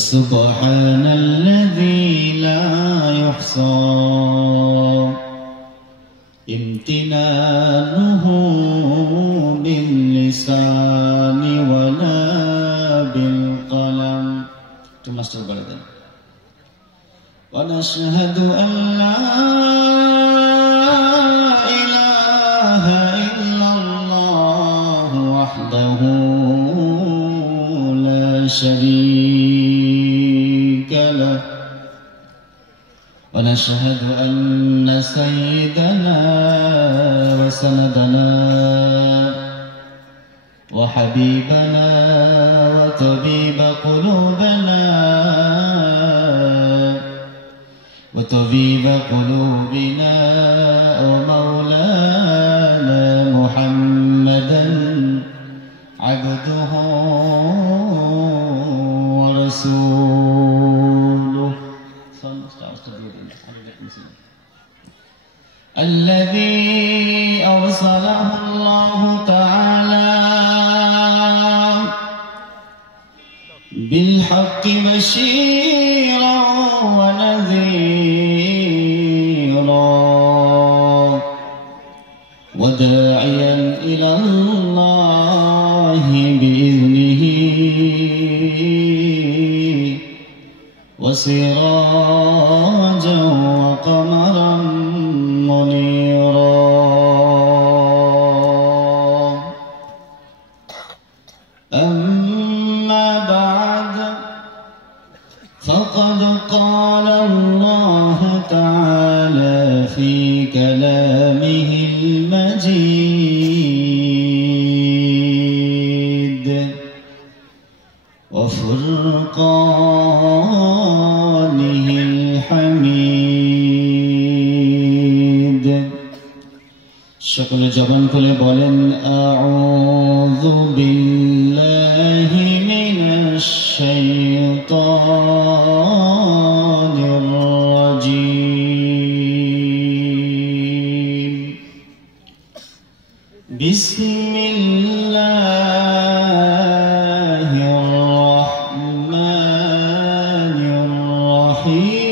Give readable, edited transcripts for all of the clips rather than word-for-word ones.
فسبحان الذي لا يحصى امتنانه باللسان ولا بالقلم. Itu master baladan. ونشهد أن لا إله إلا الله وحده لا شريك له ونشهد أن سيدنا وسندنا وحبيبنا وطبيب قلوبنا وطبيب قلوبنا ومولانا محمدا عبده ورسوله الذي أرسله الله تعالى بالحق بشيرا ونذيرا وداعيا إلى الله بإذنه وسراجا وقمرا منيرا. أما بعد فقد قال الله تعالى في كلامه المجيد وفرقانه الحميد. সকলে জবান খুলে বলেন আউযু বিল্লাহি মিনাশ শাইতানির রাজীম। বিসমিল্লাহির রাহমানির রাহিম।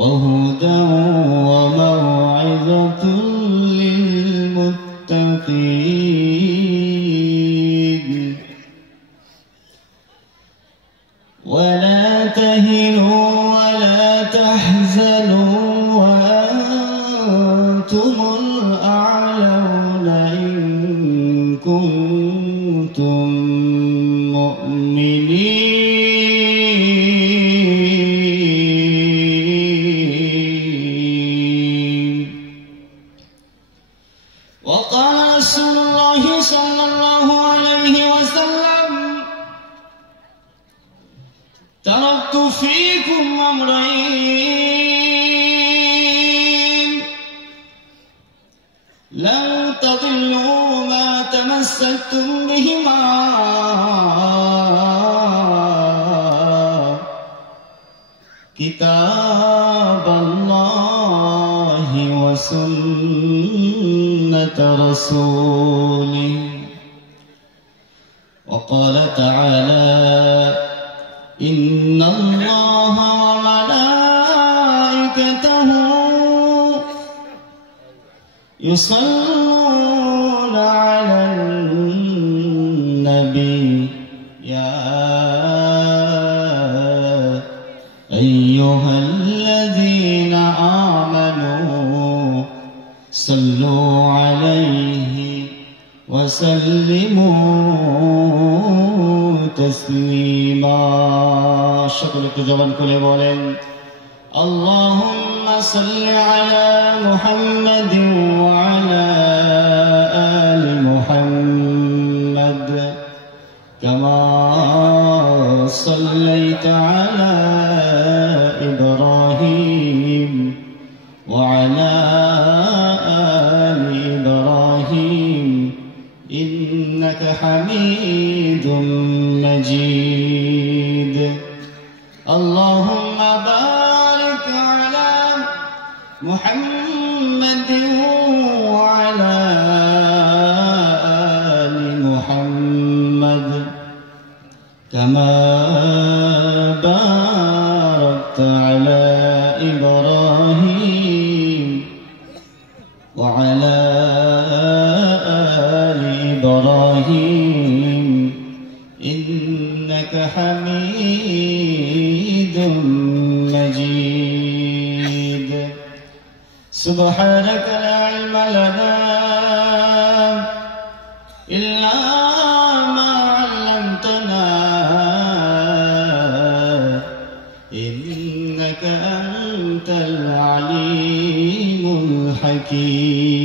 وهدى وموعظة للمتقين. ولا تهنوا ولا تحزنوا وأنتم الأعلون إن كنتم مؤمنين. وقال رسول الله صلى الله عليه وسلم تركت فيكم أمرين لن تضلوا ما تمسكتم بهما كتاب الله وسنة رسوله. وقال تعالى إن الله وملائكته يصلون على النبي يا أيها الذين آمنوا صلوا عليه وسلموا تسليما. সকলে একটু জবান খুলে বলেন اللهم صل على محمد وعلى آل محمد صليت على إبراهيم وعلى آل إبراهيم إنك حميد مجيد اللهم بارك على محمد وعلى آل محمد كما باركت على إبراهيم وعلى آل إبراهيم إنك حميد مجيد سبحانك لا علم لنا إلا ما علمتنا إنك أنت العليم الحكيم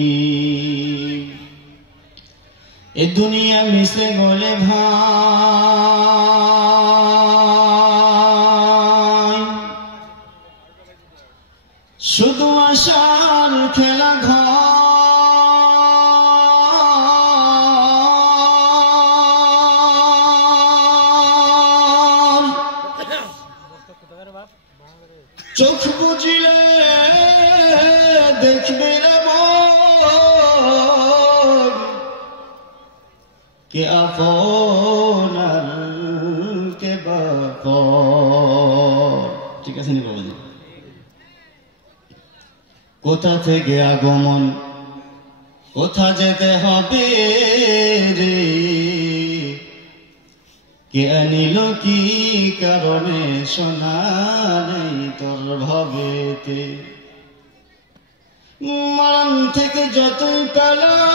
الدنيا مثل غلبها শুধু আশার খেলা ঘর চোখ বুজিলে দেখবে রে মন কে আপন আর কে বাপন ঠিক আছে নি বাবাজি কোথা থেকে আগমন কোথা যেতে হবে রে কে আনিল কি কারণে শোনা নেই তোর ভবেতে মরণ থেকে যতই পালাও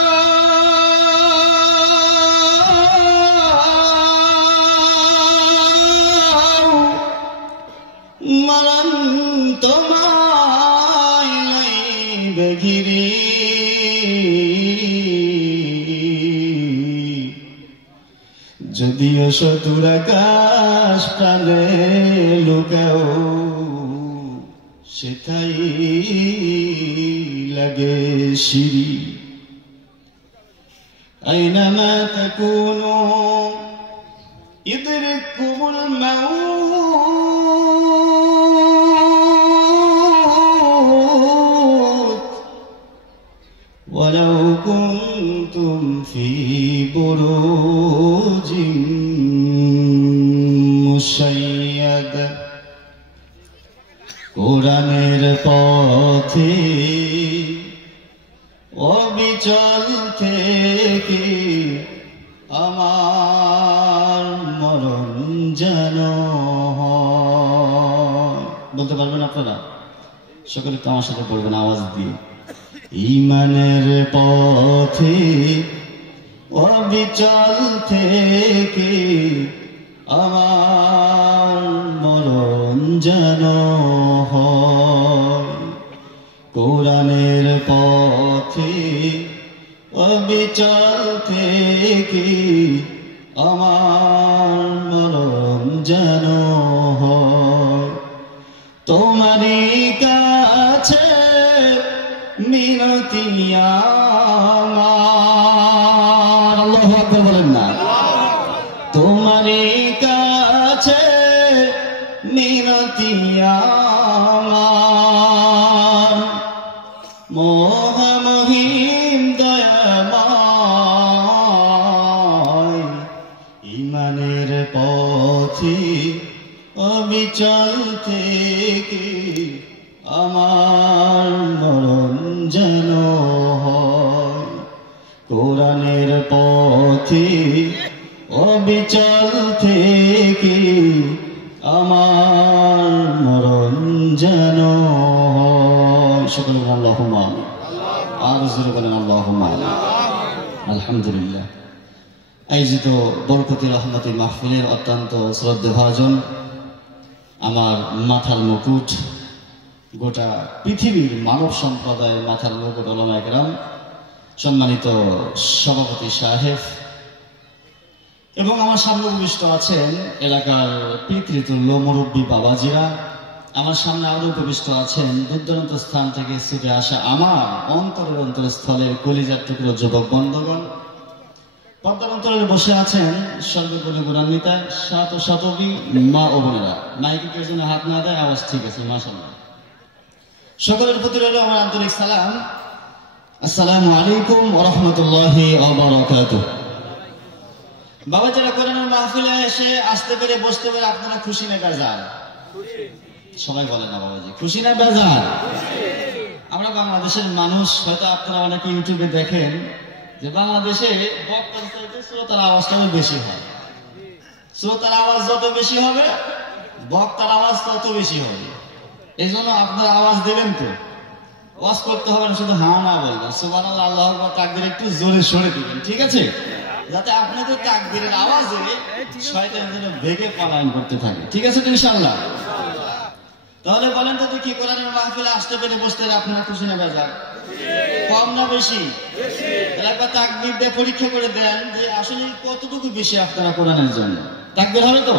মরণ তোমায় লাইবে ঘিরে যদিও শত্রুর আকাশ প্রাণে লুকাও সেটাই লাগে সিঁড়ি আইনামা তাকুনু ইদরিকুমুল মাউত ওয়ালাউ কুনতুম ফি বুরুজ মুশাইয়াদা কোরআনের পথে অবিচল থেকে আমার মরণ যেন বলতে পারবেন আপনারা সকলে তো আমার সাথে পড়বেন আওয়াজ দিয়ে ঈমানের পথে অবিচল থেকে আমার মরণ যেন হয় কোরআনের পথে অবিচল থেকে আমার মরণ যেন হয় তোমারই কাছে মিনতি আমার আল্লাহু আকবার বলেন না তোমারই কাছে মিনতি আমার মহামহিম দয়াময় ঈমানের পথে অবিচল থেকে আমার মরণ যেন হয় কোরআনের পথে অবিচল থেকে আমার মরণ যেন হয় সকলে আল্লাহুম্মা আমিন আর জোরে বলেন আল্লাহুম্মা আমিন আলহামদুলিল্লাহ আয়োজিত বরকতি রহমতি মাহফিলের অত্যন্ত শ্রদ্ধেভাজন আমার মাথার মুকুট গোটা পৃথিবীর মানব সম্প্রদায়ের মাথার মুকুট উলামায়ে কেরাম সম্মানিত সভাপতি সাহেব এবং আমার সামনে উপবিষ্ট আছেন এলাকার পিতৃতুল্য মুরব্বী বাবাজিরা। আমার সামনে আরো উপবিষ্ট আছেন দূর দূরান্ত স্থান থেকে ছুটে আসা আমার অন্তরস্থলের কলিজার টুকরো যুবক বন্ধুগণ। পর্দার অন্তরে বসে আছেন সর্বগুণী গুণান্বিতা শতবী মা ও বোনেরা। মাইকে কেউ যেন হাত না দেয়, আওয়াজ ঠিক আছে মাশাআল্লাহ। সকলের প্রতি রইল আমার আন্তরিক সালাম। আসসালামু আলাইকুম ওয়া রাহমাতুল্লাহি ওয়া বারাকাতুহু। বাবা, যারা কোরআনের মাহফিলে এসে আসতে পেরে বসতে পেরে আপনারা খুশি না বেজার? সবাই বলে না বাবাজি, খুশি না বেজার? আমরা বাংলাদেশের মানুষ, হয়তো আপনারা অনেকে ইউটিউবে দেখেন যে বাংলাদেশে বক্তার চাইতে শ্রোতার আওয়াজটা বেশি হয়। শ্রোতার আওয়াজ যত বেশি হবে বক্তার আওয়াজ তত বেশি হবে। এই জন্য আপনারা আওয়াজ দেবেন তো, ওয়াজ করতে হবে না, শুধু হা না বলবেন, সুবহানাল্লাহ আল্লাহু আকবার তাকবীর একটু জোরে সরে দিবেন, ঠিক আছে? যাতে আপনাদের তাকবীরের আওয়াজে শয়তান যেন ভেগে পলায়ন করতে থাকে, ঠিক আছে তো ইনশাআল্লাহ? তাহলে বলেন তো দেখি, কোরআনের মাহফিলে আসতে পেরে বসতে আপনারা খুশি না বেজার? কম না বেশি? একবার তাকবীর দিয়ে পরীক্ষা করে দেন যে আসলে কতটুকু বেশি আপনারা কোরআনের জন্য। তাকবীর হবে তো?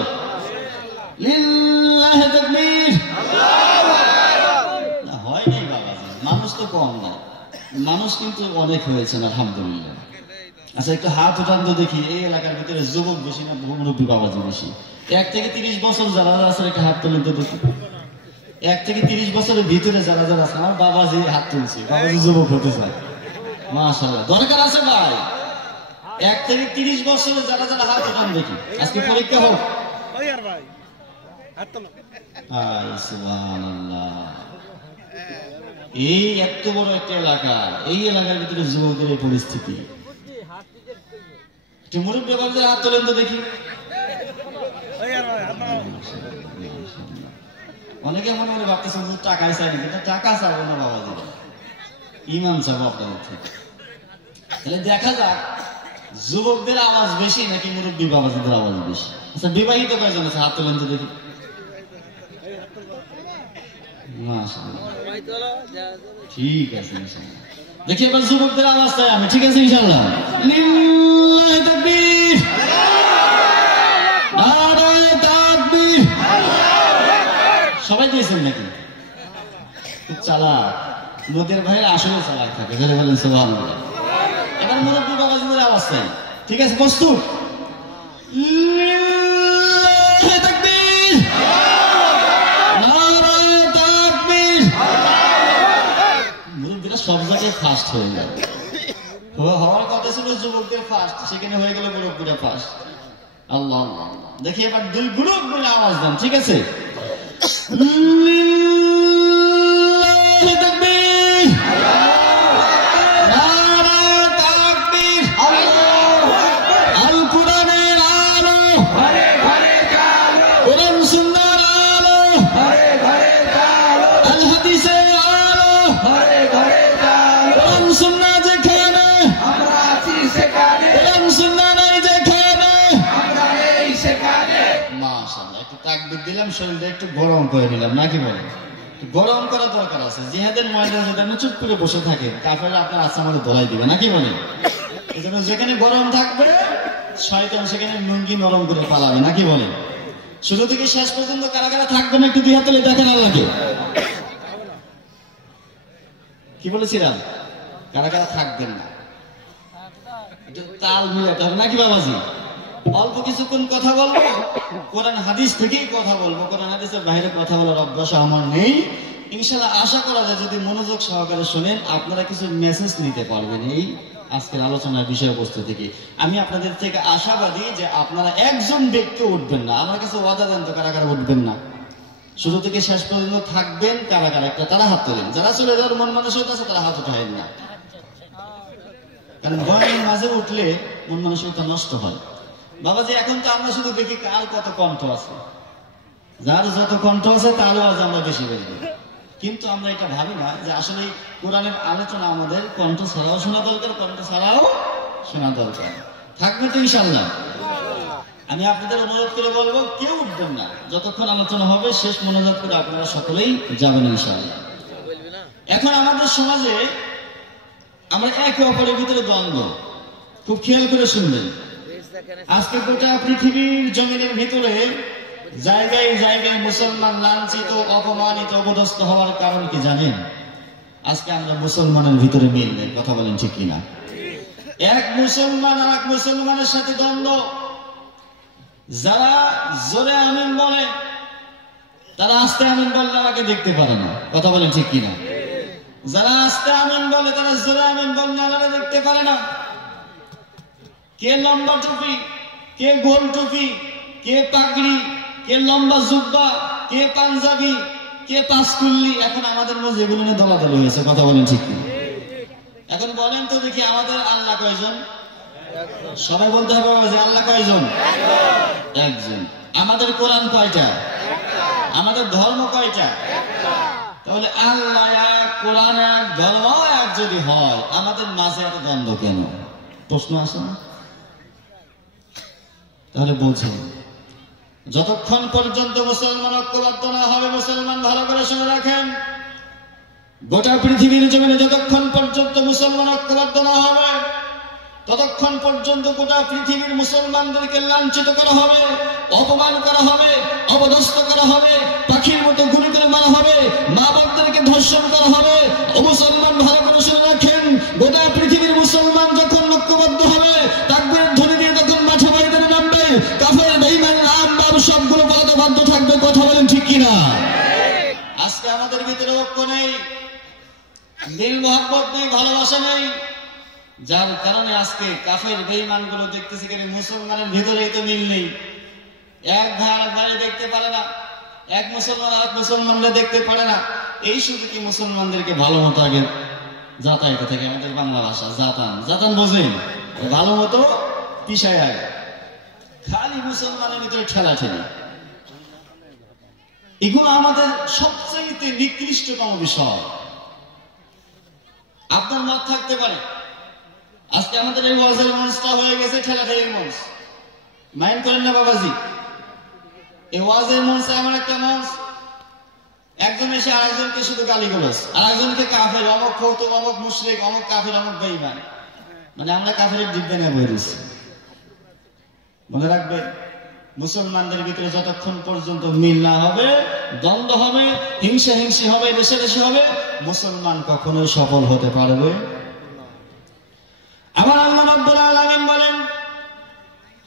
লিল্লাহি তাকবীর। না হয় নাই বাবাজি, মানুষ তো কম না, মানুষ কিন্তু অনেক হয়েছে আলহামদুলিল্লাহ। আচ্ছা, একটু হাত উঠান তো দেখি, এই এলাকার ভিতরে যুবক বেশি না মুরব্বী বাবাজি বেশি? 1 থেকে 30 বছর যারা আছে একটা হাত তুলেন তো দেখি। 1 থেকে 30 বছরের ভিতরে যারা আছে, আমার বাবাজি হাত তুলছে, বাবাজি যুবক হতে চায়, মাশাআল্লাহ। দরকার আছে ভাই, 1 থেকে 30 বছরে যারা হাত উঠান দেখি, আজকে পরীক্ষা হোক। সুবহানাল্লাহ। এই এত বড় একটা এলাকা, এই এলাকার ভিতরে যুবকদের এই পরিস্থিতি। মুরব্বী বাবাদের হাত তোলেন তো দেখি। অনেকে মনে মনে ভাবতেছেন টাকাই চাই না, কিন্তু টাকা চাবো না বাবাজি, ইমান চাবো আপনাদের থেকে। তাহলে দেখা যাক যুবকদের আওয়াজ বেশি নাকি মুরব্বী বাবাজিদের আওয়াজ বেশি। আচ্ছা, বিবাহিত কয়জন আছে? হাত তোলেন তো দেখি। ঠিক আছে ইনশাআল্লাহ। দেখি এবার যুবকদের আওয়াজ চাই আমি, ঠিক আছে ইনশাআল্লাহ? লিল্লাহি তাকবীর, নারায়ে তাকবীর। সবাই দিয়েছেন নাকি? খুব চালাক, নদীর ভাইয়ের আসলে চালাক থাকে, যারা বলেন সুবহানাল্লাহ। এবার মুরব্বী বাবাজিদের আওয়াজ চাই, ঠিক আছে? প্রস্তুত? লিল্লাহি তাকবীর, নারায়ে তাকবীর। মুরব্বীরা সব জায়গায় ফার্স্ট হয়ে যায়। হওয়ার কথা ছিল যুবকদের ফার্স্ট, সেখানে হয়ে গেল মুরব্বীরা ফার্স্ট। আল্লাহ আল্লাহ। দেখি এবার 2 গ্রুপ মিলে আওয়াজ দেন, ঠিক আছে? লিল্লাহি তাকবীর, নারায়ে তাকবীর। আল কোরআনের আলো, ঘরে ঘরে আলো। কোরআন সুন্নাহর আলো, ঘরে ঘরে আলো। আল হাদিসের আলো, ঘরে ঘরে আলো। কোরআন সুন্নাহ যেখানে আমরা আছি সেখানে, কোরআন সুন্নাহ নাই যেখানে আমরা নেই সেখানে। মাশাআল্লাহ। একটু তাকবীর দিলাম, শরীরটা একটু গরম করে নিলাম, নাকি বলেন? গরম করা দরকার আছে। জিহাদের ময়দানে যদি আপনি চুপ করে বসে থাকেন, কাফেররা আপনার আচ্ছা আমাদের ধলাই দিবে, নাকি বলেন? এই জন্য যেখানে গরম থাকবে শয়তান সেখানে লুঙ্গি নরম করে পালাবে, নাকি বলেন? শুরু থেকে শেষ পর্যন্ত কারা কারা থাকবেন একটু 2 হাত তুলে দেখেন আল্লাহকে। কি বলেছিলাম? কারা কারা থাকবেন না, একটু তাল মিলাতে হবে, নাকি বাবাজি? অল্প কিছুক্ষণ কথা বলবো, কোরআন হাদিস থেকেই কথা বলবো, কোরআন হাদিসের বাইরে কথা বলার অভ্যাস আমার নেই। ইনশাআল্লাহ আশা করা যায় যদি মনোযোগ সহকারে শোনেন আপনারা কিছু মেসেজ নিতে পারবেন এই আজকের আলোচনার বিষয়বস্তু থেকে। আমি আপনাদের থেকে আশাবাদী যে আপনারা একজন ব্যক্তি উঠবেন না। আমার কাছে ওয়াদা দেন তো, কারা কারা উঠবেন না? শুরু থেকে শেষ পর্যন্ত থাকবেন কারা কারা? একটা তারা হাত তোলেন। যারা চলে যাওয়ার মন মানসিকতা আছে তারা হাত উঠাবেন না, কারণ বয়ানের মাঝে উঠলে মন মানসিকতা নষ্ট হয়। বাবাজি, এখন তো আমরা শুধু দেখি কার কত কণ্ঠ আছে, যার যত কণ্ঠ আছে তারও আজ আমরা বেশি বেশি, কিন্তু আমরা এটা ভাবি না যে আসলে কোরআনের আলোচনা আমাদের কণ্ঠ ছাড়াও শোনা দরকার, কণ্ঠ ছাড়াও শোনা দরকার। থাকবে তো ইনশাআল্লাহ? আমি আপনাদের অনুরোধ করে বলবো, কেউ উঠবেন না যতক্ষণ আলোচনা হবে, শেষ মনোযোগ করে আপনারা সকলেই যাবেন ইনশাআল্লাহ। এখন আমাদের সমাজে আমরা একে অপরের ভিতরে দ্বন্দ্ব, খুব খেয়াল করে শুনবেন। আজকে গোটা পৃথিবীর জমিনের ভিতরে জায়গায় জায়গায় মুসলমান লাঞ্ছিত, অপমানিত, অপদস্থ হওয়ার কারণ কি জানেন? আজকে আমরা মুসলমানের ভিতরে মিল নেই। কথা বলেন ঠিক কিনা? এক মুসলমান আর এক মুসলমানের সাথে দ্বন্দ্ব। যারা জোরে আমিন বলে তারা আস্তে আমিন বললে আমাকে দেখতে পারে না। কথা বলেন ঠিক কিনা? যারা আস্তে আমিন বলে তারা জোরে আমিন বললে আমাকে দেখতে পারে না। কে লম্বা টুপি, কে গোল টুপি, কে পাগড়ি, কে লম্বা জুব্বা, কে পাঞ্জাবি, কে পাঁচকুল্লি, এখন আমাদের মধ্যে এগুলো নিয়ে দলাদলি হয়েছে। কথা বলেন ঠিক কিনা? এখন বলেন তো দেখি, আমাদের আল্লাহ কয়জন? সবাই বলতে হবে যে আল্লাহ কয়জন? একজন। আমাদের কোরআন কয়টা? আমাদের ধর্ম কয়টা? তাহলে আল্লাহ এক, কোরআন এক, ধর্ম এক যদি হয়, আমাদের মাঝে এত দ্বন্দ্ব কেন? প্রশ্ন আসে না? তাহলে বলছেন, যতক্ষণ পর্যন্ত মুসলমান ঐক্যবদ্ধ না হবে, মুসলমান ভালো করে শুনে রাখেন, গোটা পৃথিবীর জমিনে যতক্ষণ পর্যন্ত মুসলমান ঐক্যবদ্ধ না হবে, ততক্ষণ পর্যন্ত গোটা পৃথিবীর মুসলমানদেরকে লাঞ্ছিত করা হবে, অপমান করা হবে, অপদস্থ করা হবে, পাখির মতো গুলি করে মারা হবে, মা বাপদেরকে ধর্ষণ করা হবে। ও মুসলমান ভালো করে শুনে রাখেন, গোটা পৃথিবীর মুসলমান যখন ঐক্যবদ্ধ হবে, তাকবীরের ধ্বনি দিয়ে তখন মাঠে ময়দানে নামবে, কাফের বেঈমান নাম বাম সবগুলো পালাতে বাধ্য থাকবে। কথা বলেন ঠিক কিনা? আজকে আমাদের ভিতরে ঐক্য নেই, দিল মোহাব্বত নেই, ভালোবাসা নেই, যার কারণে আজকে কাফের বেঈমান গুলো দেখতেছি কেন মুসলমানের ভিতরেই তো মিল নেই। এক ভাই আর ভাই দেখতে পারে না, এক মুসলমান আর এক মুসলমানরা দেখতে পারে না। এই শুধু কি মুসলমানদেরকে ভালো মতো আগে যাতায়াত থেকে, আমাদের বাংলা ভাষা জাতান, জাতান বোঝেন, ভালো মতো পিছায় আগে, খালি মুসলমানের ভিতরে ঠেলা ঠেলি। এগুলো আমাদের সবচেয়ে নিকৃষ্টতম বিষয়। আপনার মত থাকতে পারে, আজকে আমাদের এই ওয়াজের মঞ্চটা হয়ে গেছে ঠেলাঠেলির মঞ্চ। মাইন্ড করেন না বাবাজি, এই ওয়াজের মঞ্চ এমন একটা মঞ্চ, একজন এসে আরেকজনকে শুধু গালিগালাজ, আরেকজনকে কাফের, অমক ফৌতুক, অমক মুশরিক, অমক কাফের, অমক বেঈমান, মানে আমরা কাফের দিব্যে নিয়ে বই দিচ্ছি। মনে রাখবে, মুসলমানদের ভিতরে যতক্ষণ পর্যন্ত মিল না হবে, দ্বন্দ্ব হবে, হিংসা হিংসি হবে, রেষারেষি হবে, মুসলমান কখনোই সফল হতে পারবে। আমার আল্লাহ রাব্বুল আলামিন বলেন,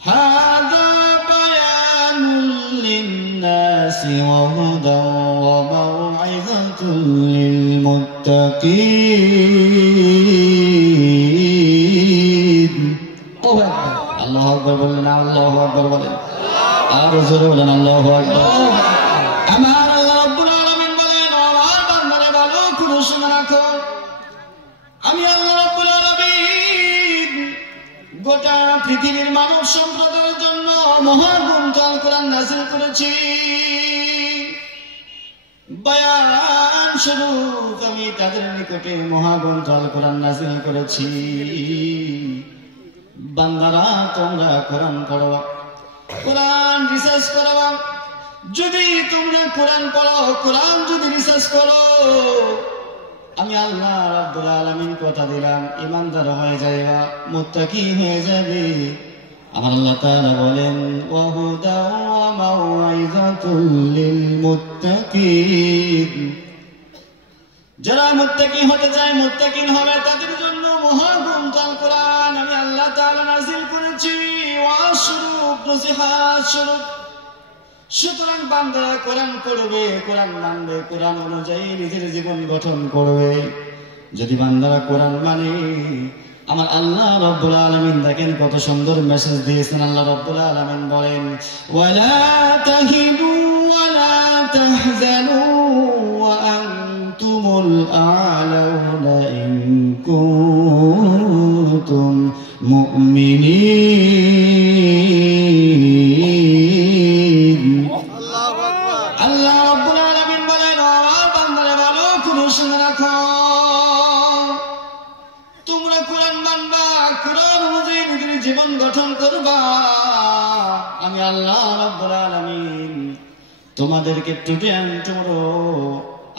হাযা বায়ানুল লিন-নাসি ওয়া হুদাও ওয়া মাউইযাতুল লিল-মুত্তাকিন। আল্লাহু আকবার বলেন, আল্লাহু আকবার বলেন, আর জোরে বলেন আল্লাহু আকবার। আমার আল্লাহ রাব্বুল আলামিন বলেন, আমার বান্দারা ভালো করে শুনে রাখো, আমি আল্লাহ রাব্বুল আলামিন গোটা পৃথিবীর মানব সম্প্রদায়ের জন্য মহাগ্রন্থ আল কোরআন নাযিল করেছি। বয়ান স্বরূপ আমি তাদের নিকটে মহাগ্রন্থ আল কোরআন নাযিল করেছি। বান্দারা তোমরা কোরআন পড়ো, কোরআন রিসার্চ করো। যদি তোমরা কোরআন পড়ো, কোরআন যদি রিসার্চ করো, আমি আল্লাহ রাব্বুল আলামিন কথা দিলাম, ঈমানদার হয়ে যাবে, মুত্তাকি হয়ে যাবে। আমার আল্লাহ তাআলা বলেন, ওয়া হুদা ওয়া মাউইযাতুল লিল মুত্তাকিন। যারা মুত্তাকি হতে চায়, মুত্তাকিন হবে, তাদের জন্য মহাগ্রন্থ আল কোরআন আমি আল্লাহ তাআলা নাযিল করেছি। ওয়াশরুব নসিহাত স্বরূপ। সুতরাং বান্দারা কোরআন পড়বে, কোরআন মানবে, কোরআন অনুযায়ী নিজের জীবন গঠন করবে। যদি বান্দারা কোরআন মানে, আমার আল্লাহ রাব্বুল আলামিন দেখেন কত সুন্দর মেসেজ দিয়েছেন। আল্লাহ রাব্বুল আলামিন বলেন, ওয়ালা তাহিনু ওয়ালা তাহজানু ওয়া আনতুমুল আ'লাউনা ইন কুনতুম মুমিনিন। আল্লাহ রাব্বুল আলামিন বলেন, আমার বান্দারা ভালো করে শুনে রাখো, তোমরা কোরআন মানবা, কোরআন অনুযায়ী নিজের জীবন গঠন করবা, আমি আল্লাহ রাব্বুল আলামিন তোমাদেরকে টুডে এন্ড টুমরো,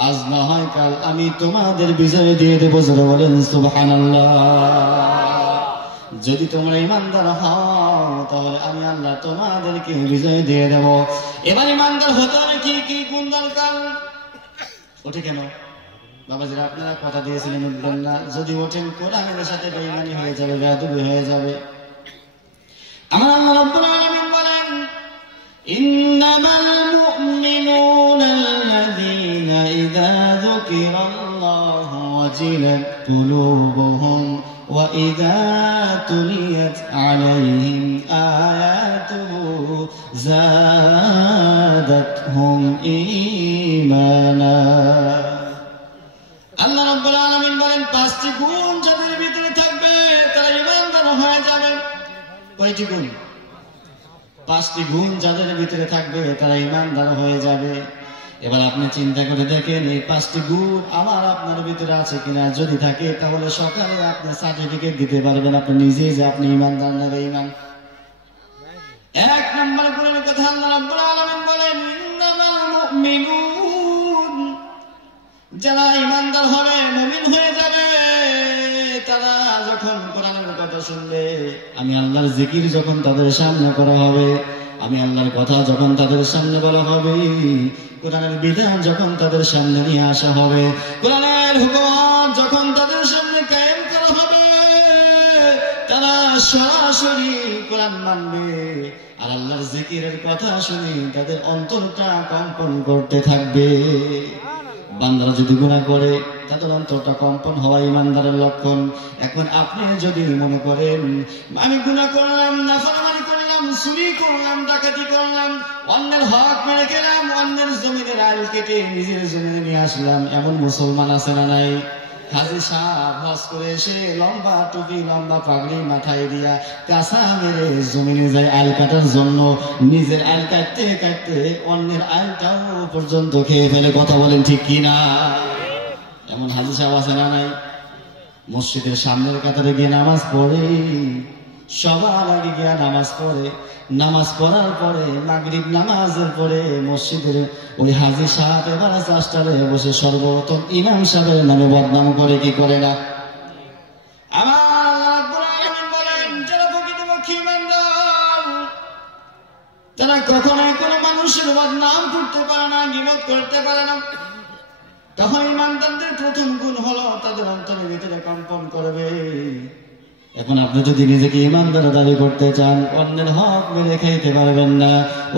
আজ না হয় কাল, আমি তোমাদের বিজয় দিয়ে দেব। যারা বলেন সুবহানাল্লাহ। যদি তোমরা ইমানদার হও তাহলে আমি আল্লাহ তোমাদেরকে বিজয় দিয়ে দেব। এবার ইমানদার হতে হলে কি কি গুণ দরকার? ওঠে কেন বাবাজিরা? আপনারা কথা দিয়েছিলেন, উঠবেন না। যদি ওঠেন কোরআনের সাথে বেঈমানি হয়ে যাবে, বেয়াদবি হয়ে যাবে। আমার আল্লাহ রাব্বুল আলামিন বলেন, ইন্নামাল মুমিনুনা আল্লাযীনা ইযা যুকিরাল্লাহু ওয়াজিলাত কুলুবুহুম ওয়া ইযা তুলিয়াত আলাইহিম আয়াতুহু যাদাতহুম ঈমানা। আল্লাহ রাব্বুল আলামিন বলেন, পাঁচটি গুণ যাদের ভিতরে থাকবে তারা ঈমানদার হয়ে যাবে। কয়টি গুণ? পাঁচটি গুণ যাদের ভিতরে থাকবে তারা ঈমানদার হয়ে যাবে। এবার আপনি চিন্তা করে দেখেন এই পাঁচটি গুণ আমার আপনার ভিতরে আছে কিনা। যদি থাকে তাহলে সকালে আপনি সার্টিফিকেট দিতে পারবেন আপনি নিজেই যে আপনি ঈমানদার না বেঈমান। এক নম্বর গুণের কথা আল্লাহ রাব্বুল আলামিন বলেন, ইন্নামাল মুমিনুন, যারা ঈমানদার হবে, মুমিন হয়ে যাবে, তারা যখন কোরআনের কথা শুনবে, আমি আল্লাহর জিকির যখন তাদের সামনে করা হবে, আমি আল্লাহর কথা যখন তাদের সামনে বলা হবে, কোরআনের বিধান যখন তাদের সামনে নিয়ে আসা হবে, কোরআনের হুকুম যখন তাদের সামনে কায়েম করা হবে, তারা সরাসরি কোরআন মানবে। আর আল্লাহর জিকিরের কথা শুনে তাদের অন্তরটা কম্পন করতে থাকবে। বান্দারা যদি গুনাহ করে তাদের অন্তরটা কম্পন হওয়া ঈমানদারের লক্ষণ। এখন আপনি যদি মনে করেন আমি গুনাহ করলাম, নাফরমানি করলাম, চুরি করলাম, ডাকাতি করলাম, অন্যের হক মেরে খেলাম, অন্যের জমিনের আইল কেটে নিজের জমিনে নিয়ে আসলাম, এমন মুসলমান আছে না নাই? হাজী সাহেব হজ করে এসে লম্বা টুপি লম্বা পাগড়ি মাথায় দিয়া কাঁচা মেরে জমিনে যায় আইল কাটার জন্য, নিজের আইল কাটতে কাটতে অন্যের আইলটাও পর্যন্ত খেয়ে ফেলে। কথা বলেন ঠিক কিনা? এমন হাজী সাহেব আছে না নাই? মসজিদের সামনের কাতারে গিয়ে নামাজ পড়ে, সবার আগে গিয়া নামাজ পড়ে, নামাজ পড়ার পরে মাগরিব নামাজের পরে মসজিদের ওই হাজী সাহেব এবার চাষটারে বসে সর্বপ্রথম ইমাম সাহেবের নামে বদনাম করে, কি করে না? আমার আল্লাহ রাব্বুল আলামিন বলেন, যারা প্রকৃতপক্ষে ঈমানদার তারা কখনোই কোনো মানুষের বদনাম করতে পারে না, গীবত করতে পারে না। তখন ঈমানদারদের প্রথম গুণ হলো তাদের অন্তরের ভিতরে কম্পন করবে। এখন আপনি যদি নিজেকে ঈমানদার দাবি করতে চান, অন্যের হক মেরে খাইতে পারবেন না,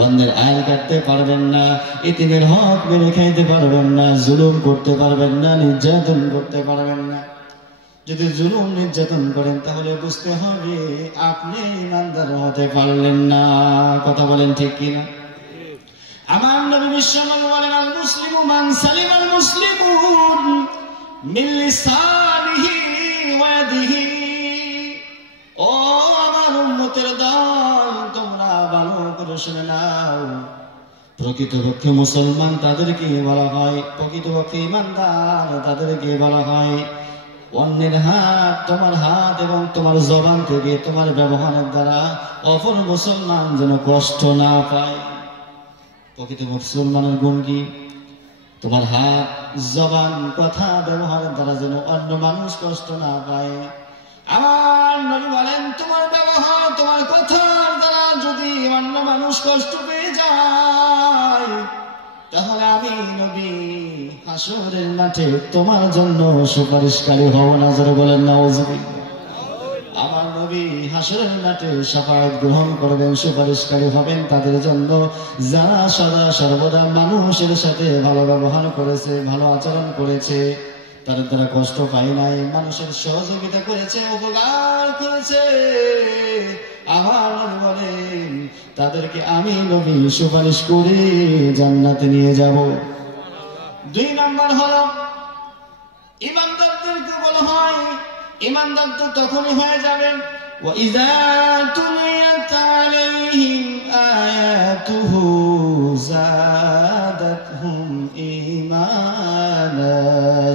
অন্যের আইল কাটতে পারবেন না, ইতিমের হক মেরে খাইতে পারবেন না, জুলুম করতে পারবেন না, নির্যাতন করতে পারবেন না। যদি জুলুম নির্যাতন করেন তাহলে বুঝতে হবে আপনি ঈমানদার হতে পারলেন না। কথা বলেন ঠিক কিনা? আমার নবী বিশ্বনবী বলেন, আল মুসলিমু মান সালিমাল মুসলিমুন মিন লিসানিহি ওয়া ইয়াদিহি। ও আমার উম্মতের দল, তোমরা ভালো করে শুনে নাও, প্রকৃতপক্ষে মুসলমান তাদেরকে বলা হয়, প্রকৃতপক্ষে ঈমানদার তাদেরকে বলা হয় অন্যের হাত, তোমার হাত এবং তোমার জবান থেকে তোমার ব্যবহারের দ্বারা অপর মুসলমান যেন কষ্ট না পায়। প্রকৃত মুসলমানের গুণ কি? তোমার হাত, জবান, কথা ব্যবহারের দ্বারা যেন অন্য মানুষ কষ্ট না পায়। আমার নবী বলেন, তোমার ব্যবহার, তোমার কথার দ্বারা যদি অন্য মানুষ কষ্ট পেয়ে যায় তাহলে আমি নবী হাসরের মাঠে তোমার জন্য সুপারিশকারী হব না। যারা বলেন নাউজুবিল্লাহ। আমার নবী হাসরের মাঠে শাফায়াত গ্রহণ করবেন, সুপারিশকারী হবেন তাদের জন্য যারা সদা সর্বদা মানুষের সাথে ভালো ব্যবহার করেছে, ভালো আচরণ করেছে, তাদের দ্বারা কষ্ট পায় নাই, মানুষের সহযোগিতা করেছে, উপকার করেছে। আমার নবী বলেন তাদেরকে আমি নবী সুপারিশ করে জান্নাতে নিয়ে যাব। 2 নম্বর হলো ঈমানদারদেরকে বলা হয় ঈমানদার তো তখনই হয়ে যাবেন ওয়া ইযা তুলিয়াত আলাইহিম আয়াতুহু যাদাতহুম ঈমানা।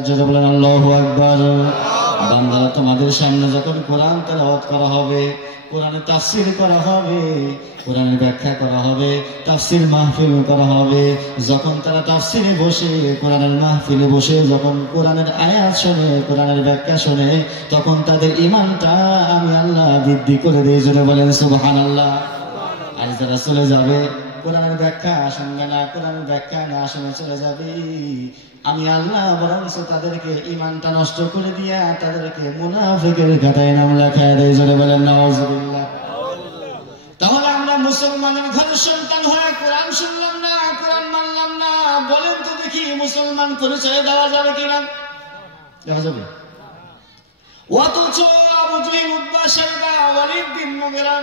যারা বলেন আল্লাহু আকবার, বান্দারা তোমাদের সামনে যখন কোরআন তেলাওয়াত করা হবে, কোরআনের তাফসীর করা হবে, কোরআনের ব্যাখ্যা করা হবে, তাফসীর মাহফিল করা হবে, যখন তারা তাফসীরে বসে, কোরআনের মাহফিলে বসে যখন কোরআনের আয়াত শুনে, কোরআনের ব্যাখ্যা শুনে, তখন তাদের ঈমানটা আমি আল্লাহ বৃদ্ধি করে দেই। জোরে বলেন সুবহানাল্লাহ। আর যারা চলে যাবে, কোরআনের ব্যাখ্যা শুনবে না, কোরআনের ব্যাখ্যা না শুনে চলে যাবে, আমি আল্লাহ বরঞ্চ তাদেরকে ঈমানটা নষ্ট করে দিয়া তাদেরকে মুনাফিকের খাতায় নাম লেখায় দেয়। জোরে বলেন নাউযুবিল্লাহ। তাহলে আমরা মুসলমানের ঘরের সন্তান হয়ে কোরআন শুনলাম না, কোরআন মানলাম না, বলেন তো দেখি মুসলমান পরিচয় দেওয়া যাবে কিনা? দেওয়া যাবে? অথচ আবু জেহেল, উতবা, শাইবা, ওয়ালিদ বিন মুগীরা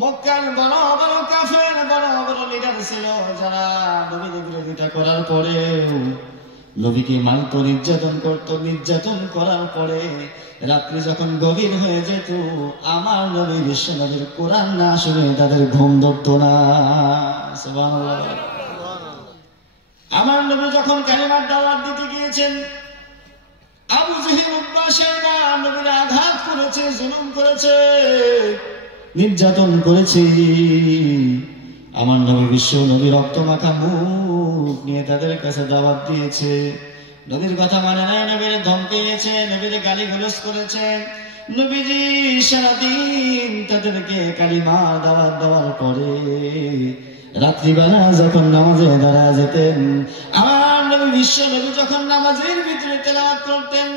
মক্কার বড় বড় কাফের, বড় বড় লিডার ছিল, যারা নবীর বিরোধিতা করার পরে নবীকে মানত, নির্যাতন করত। নির্যাতন করার পরে রাত্রি যখন গভীর হয়ে যেত, আমার নবী বিশ্ব নবীর কোরআন না শুনে তাদের ঘুম ধরত না। সুবহানাল্লাহ। আমার নবী যখন কালিমার দাওয়াত দিতে গিয়েছেন, আবু জেহেল, উতবা, শাইবা নবীর আঘাত করেছে, জুলুম করেছে, নির্যাতন করেছে। আমার নবী বিশ্ব নবী রক্ত মাখা মুখ নিয়ে তাদের কাছে দাওয়াত দিয়েছে, নবীর কথা মানে নাই, নবীর ধমকিয়েছে, নবীর গালিগালাজ করেছে। নবীজি সারাদিন তাদেরকে কালিমা দাওয়াত দেওয়ার পরে রাত্রিবেলা যখন নামাজে দাঁড়া যেতেন, আমার নবী বিশ্ব নবী যখন নামাজের ভিতরে তেলাওয়াত করতেন,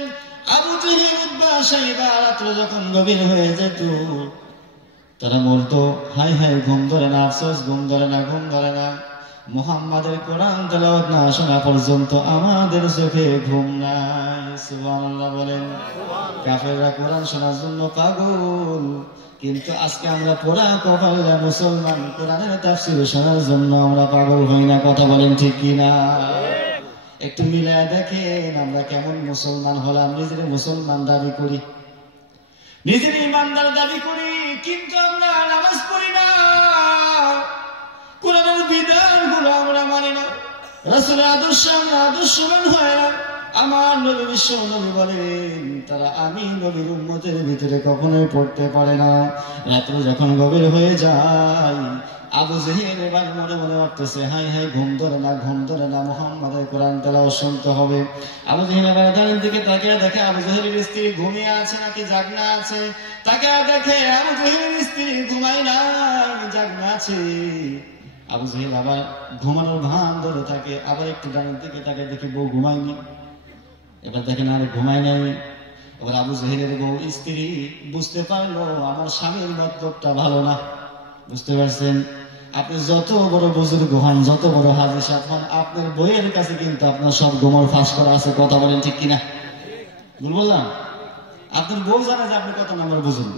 আবু জেহেল, উতবা, শাইবা রাত্র যখন গভীর হয়ে যেত, তারা বলতো, হাই হাই ঘুম ধরে না, আফসোস ঘুম ধরে না, ঘুম ধরে না। মুহাম্মাদের কোরআন তেলাওয়াত না শোনা পর্যন্ত আমাদের চোখে ঘুম নাই। সুবহানাল্লাহ বলেন। কাফেররা কোরআন শোনার জন্য পাগল, কিন্তু আজকে আমরা পোড়া কপালে মুসলমান কোরআনের তাফসীর শোনার জন্য আমরা পাগল হই না। কথা বলেন ঠিক কিনা? একটু মিলায় দেখেন আমরা কেমন মুসলমান হলাম। নিজের মুসলমান দাবি করি, নিজের ইমানদার দাবি করি, কিন্তু আমরা নামাজ পড়ি না, কোরআনের বিধানগুলো আমরা মানি না, রাসূলের আদর্শ আমরা আদর্শবান হয় না। আমার নবী বিশ্ব নবী বলেন, তারা আমি নবীর উম্মতের ভিতরে কখনোই পড়তে পারে না। রাত্র যখন গভীর হয়ে যায়, আবু জেহেল এবার মনে মনে ভাবতেছে, হাই হাই ঘুম ধরে না, ঘুম ধরে না, মুহাম্মাদের কোরআন তেলাওয়াত শুনতে হবে। আবু জেহেল এবার দাঁড়িয়ে দিকে তাকিয়ে দেখে আবু জেহেলের স্ত্রী ঘুমিয়ে আছে নাকি জাগনা আছে। তাকে দেখে আবু জেহেলের স্ত্রী ঘুমায় না, জাগনা আছে। আবু জেহেল আবার ঘুমানোর ভান ধরে থাকে, আবার একটু দাঁড়িয়ে দিকে তাকে দেখে বউ ঘুমায়নি। এবার দেখেন আর ঘুমায় নাই। এবার আবু জেহেলের বউ স্ত্রী বুঝতে পারলো আমার স্বামীর মতলবটা ভালো না। বুঝতে পারছেন? আপনি যত বড় বুজুর্গ হন, যত বড় হাজী সাহেব হন, আপনার বইয়ের কাছে কিন্তু আপনার সব গোমর ফাঁস করা আছে। কথা বলেন ঠিক কিনা? ভুল বললাম? আপনার বউ জানে যে আপনি কত নম্বর বুজুর্গ।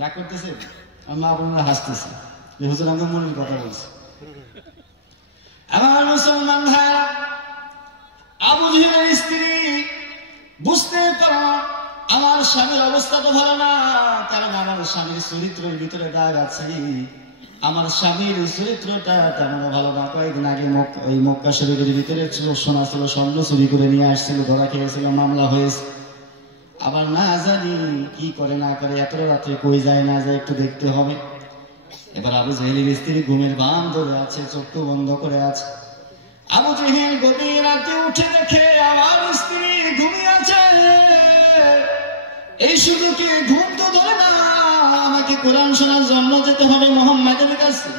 রাগ করতেছে? আমার মা বোনেরা হাসতেছে, হুজুর আমি মনের কথা বলছি। আমার মুসলমান ভাইরা, আবু জেহেলের স্ত্রী বুঝতে পারো আমার স্বামীর অবস্থা তো ভালো না, কারণ আমার স্বামীর চরিত্রের ভিতরে দাগ আছে। আমার স্বামীর চরিত্রটা তেমন ভালো না। কয়েকদিন আগে ওই মক্কা শরীফের ভিতরে সোনা ছিল, স্বর্ণ চুরি করে নিয়ে আসছিল, ধরা খেয়েছিল, মামলা হয়েছে। আবার না জানি কি করে না করে এত রাত্রে কই যায় না যায়, একটু দেখতে হবে। এবার আবু জেহেলের স্ত্রী ঘুমের বাম ধরে আছে, চোখ বন্ধ করে আছে। আবু জেহেল গভীর রাতে উঠে দেখে আমার স্ত্রী ঘুমিয়ে আছে। এই সুযোগে ঘুম তো ধরে না, আমাকে কোরআন শোনার জন্য যেতে হবে মুহাম্মাদের কাছে।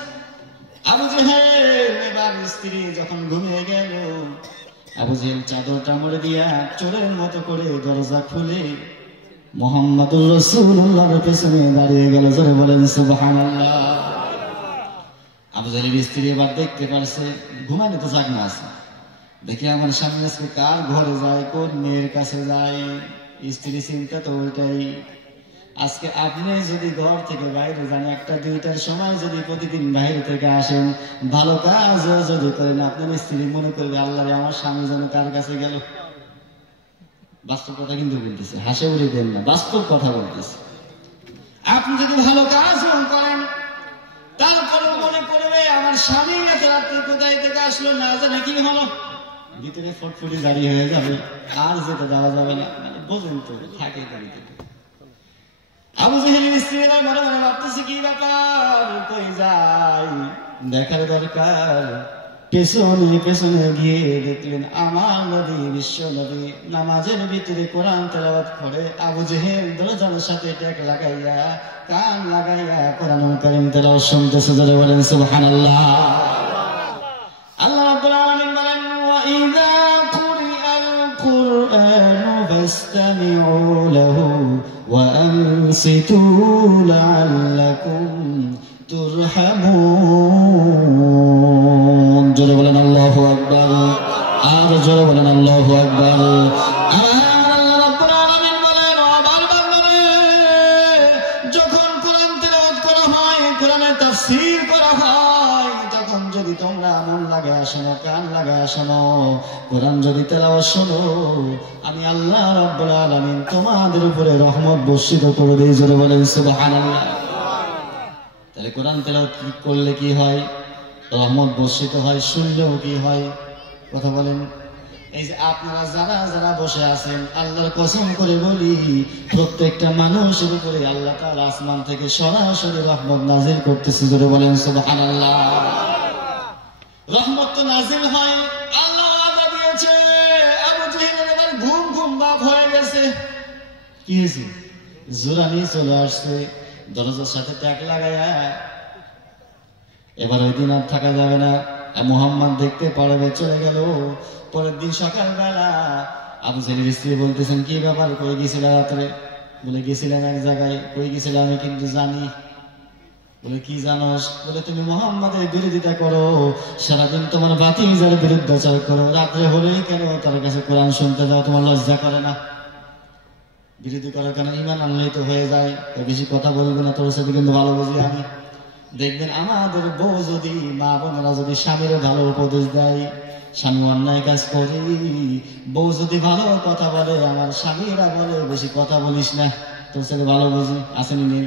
আবু জেহেল এবার স্ত্রী যখন ঘুমিয়ে গেল, আবু জেহেল চাদরটা মুড়ে দিয়া চোরের মতো করে দরজা খুলে মুহাম্মাদুর রাসূলুল্লাহর পেছনে দাঁড়িয়ে গেল। জোরে বলেন সুবহানাল্লাহ। আবু জেহেলের স্ত্রী এবার দেখতে পারছে ঘুমানো তো জাগনা আছে, দেখে আমার সামনে আজকে কার ঘরে যায়, কোন মেয়ের কাছে যায়। স্ত্রী চিন্তা তো ওইটাই, আজকে আপনি যদি ঘর থেকে বাইরে যান, একটা দুইটার সময় যদি প্রতিদিন বাইরে থেকে আসেন, ভালো কাজ যদি করেন, আপনার স্ত্রী মনে করবে আল্লাহ আমার স্বামী যেন কার কাছে গেল। বাস্তব কথা কিন্তু বলতেছে, হাসে উড়ে দেন না, বাস্তব কথা বলতেছে। আপনি যদি ভালো কাজ করেন, তারপরে মনে করবে আমার স্বামী এত রাত্রে কোথায় থেকে আসলো, না জানে কি হলো, ভিতরে ফটফটি দাঁড়িয়ে হয়ে যাবে, আর যেতে দেওয়া যাবে না। বোঝেন তো, থাকে বাড়িতে। আবু জেহেলের স্ত্রীরা মনে মনে ভাবতেছে কি ব্যাপার, কই যাই, দেখার দরকার। পেছনে পেছনে গিয়ে দেখলেন আমার নবী, বিশ্ব নবী নামাজের ভিতরে কোরআন তেলাওয়াত করে। আবু জেহেল দরজার সাথে টেক লাগাইয়া, কান লাগাইয়া কোরআনুল কারীম তেলাওয়াত শুনতেছে। জোরে বলেন সুবহানাল্লাহ। আল্লাহ রাব্বুল আলামিন বলেন, ওয়া ইযা কুরিআল কুরআনু ফাসতামিউ লাহু ওয়া আনসিতু লাআল্লাকুম তুরহামুন। জোরে বলেন আল্লাহু আকবার, আর জোরে বলেন আল্লাহু আকবার। আল্লাহ রাব্বুল আলামিন বলেন, আমার বান্দারা, যখন কোরআন তেলাওয়াত করা হয়, কোরআনের তাফসীর করা হয়, তখন যদি তোমরা মন লাগায় শোনো, কান লাগায় শোনো, কোরআন যদি তেলাওয়াত শোনো, আমি আল্লাহ রাব্বুল আলামিন তোমাদের উপরে রহমত বর্ষিত করে দেই। জোরে বলেন সুবহানাল্লাহ। তাহলে কোরআন তেলাওয়াত করলে কি হয়? রহমত বর্ষিত হয়। শুনলেও কি হয়? কথা বলেন। এই যে আপনারা যারা যারা বসে আছেন, আল্লাহর কসম করে বলি, প্রত্যেকটা মানুষের উপরে আল্লাহ তাআলা আসমান থেকে সরাসরি রহমত নাজিল করতেছে। জোরে বলেন সুবহানাল্লাহ। রহমত তো নাজিল হয়, আল্লাহ ওয়াদা দিয়েছে। আবু জেহেলের এবার ঘুম ঘুম ভাব হয়ে গেছে। কি হয়েছে? জোরানি চলে আসছে, দরজার সাথে ট্যাগ লাগায়া। এবার ওই দিন আর থাকা যাবে না, মুহাম্মদ দেখতে পারবে, চলে গেল। পরের দিন সকালবেলা আবু জেহেলের স্ত্রী বলতেছেন, কি ব্যাপার, কই গেছিল রাত্রে? বলে গেছিলাম এক জায়গায়। কই গেছিলাম আমি কিন্তু জানি। বলে কি জানোস? বলে তুমি মুহাম্মাদের বিরোধিতা করো, সারাদিন তোমার ভাতিজার বিরুদ্ধাচার করো, রাত্রে হলেই কেন তার কাছে কোরআন শুনতে যাও, তোমার লজ্জা করে না? বিরোধী করার কারণে ইমান আনলেই তো হয়ে যায়, বেশি কথা বলবে না, তোর সাথে কিন্তু ভালো বুঝি আমি। দেখবেন আমাদের বউ যদি, মা বোনেরা যদি স্বামীর ভালো উপদেশ দেয়, স্বামী অন্যায় কাজ করে, বউ যদি ভালো কথা বলে, আমার স্বামীরা বলে বেশি কথা বলিস না, তোর সাথে ভালো বুঝি, আসেনি নেই?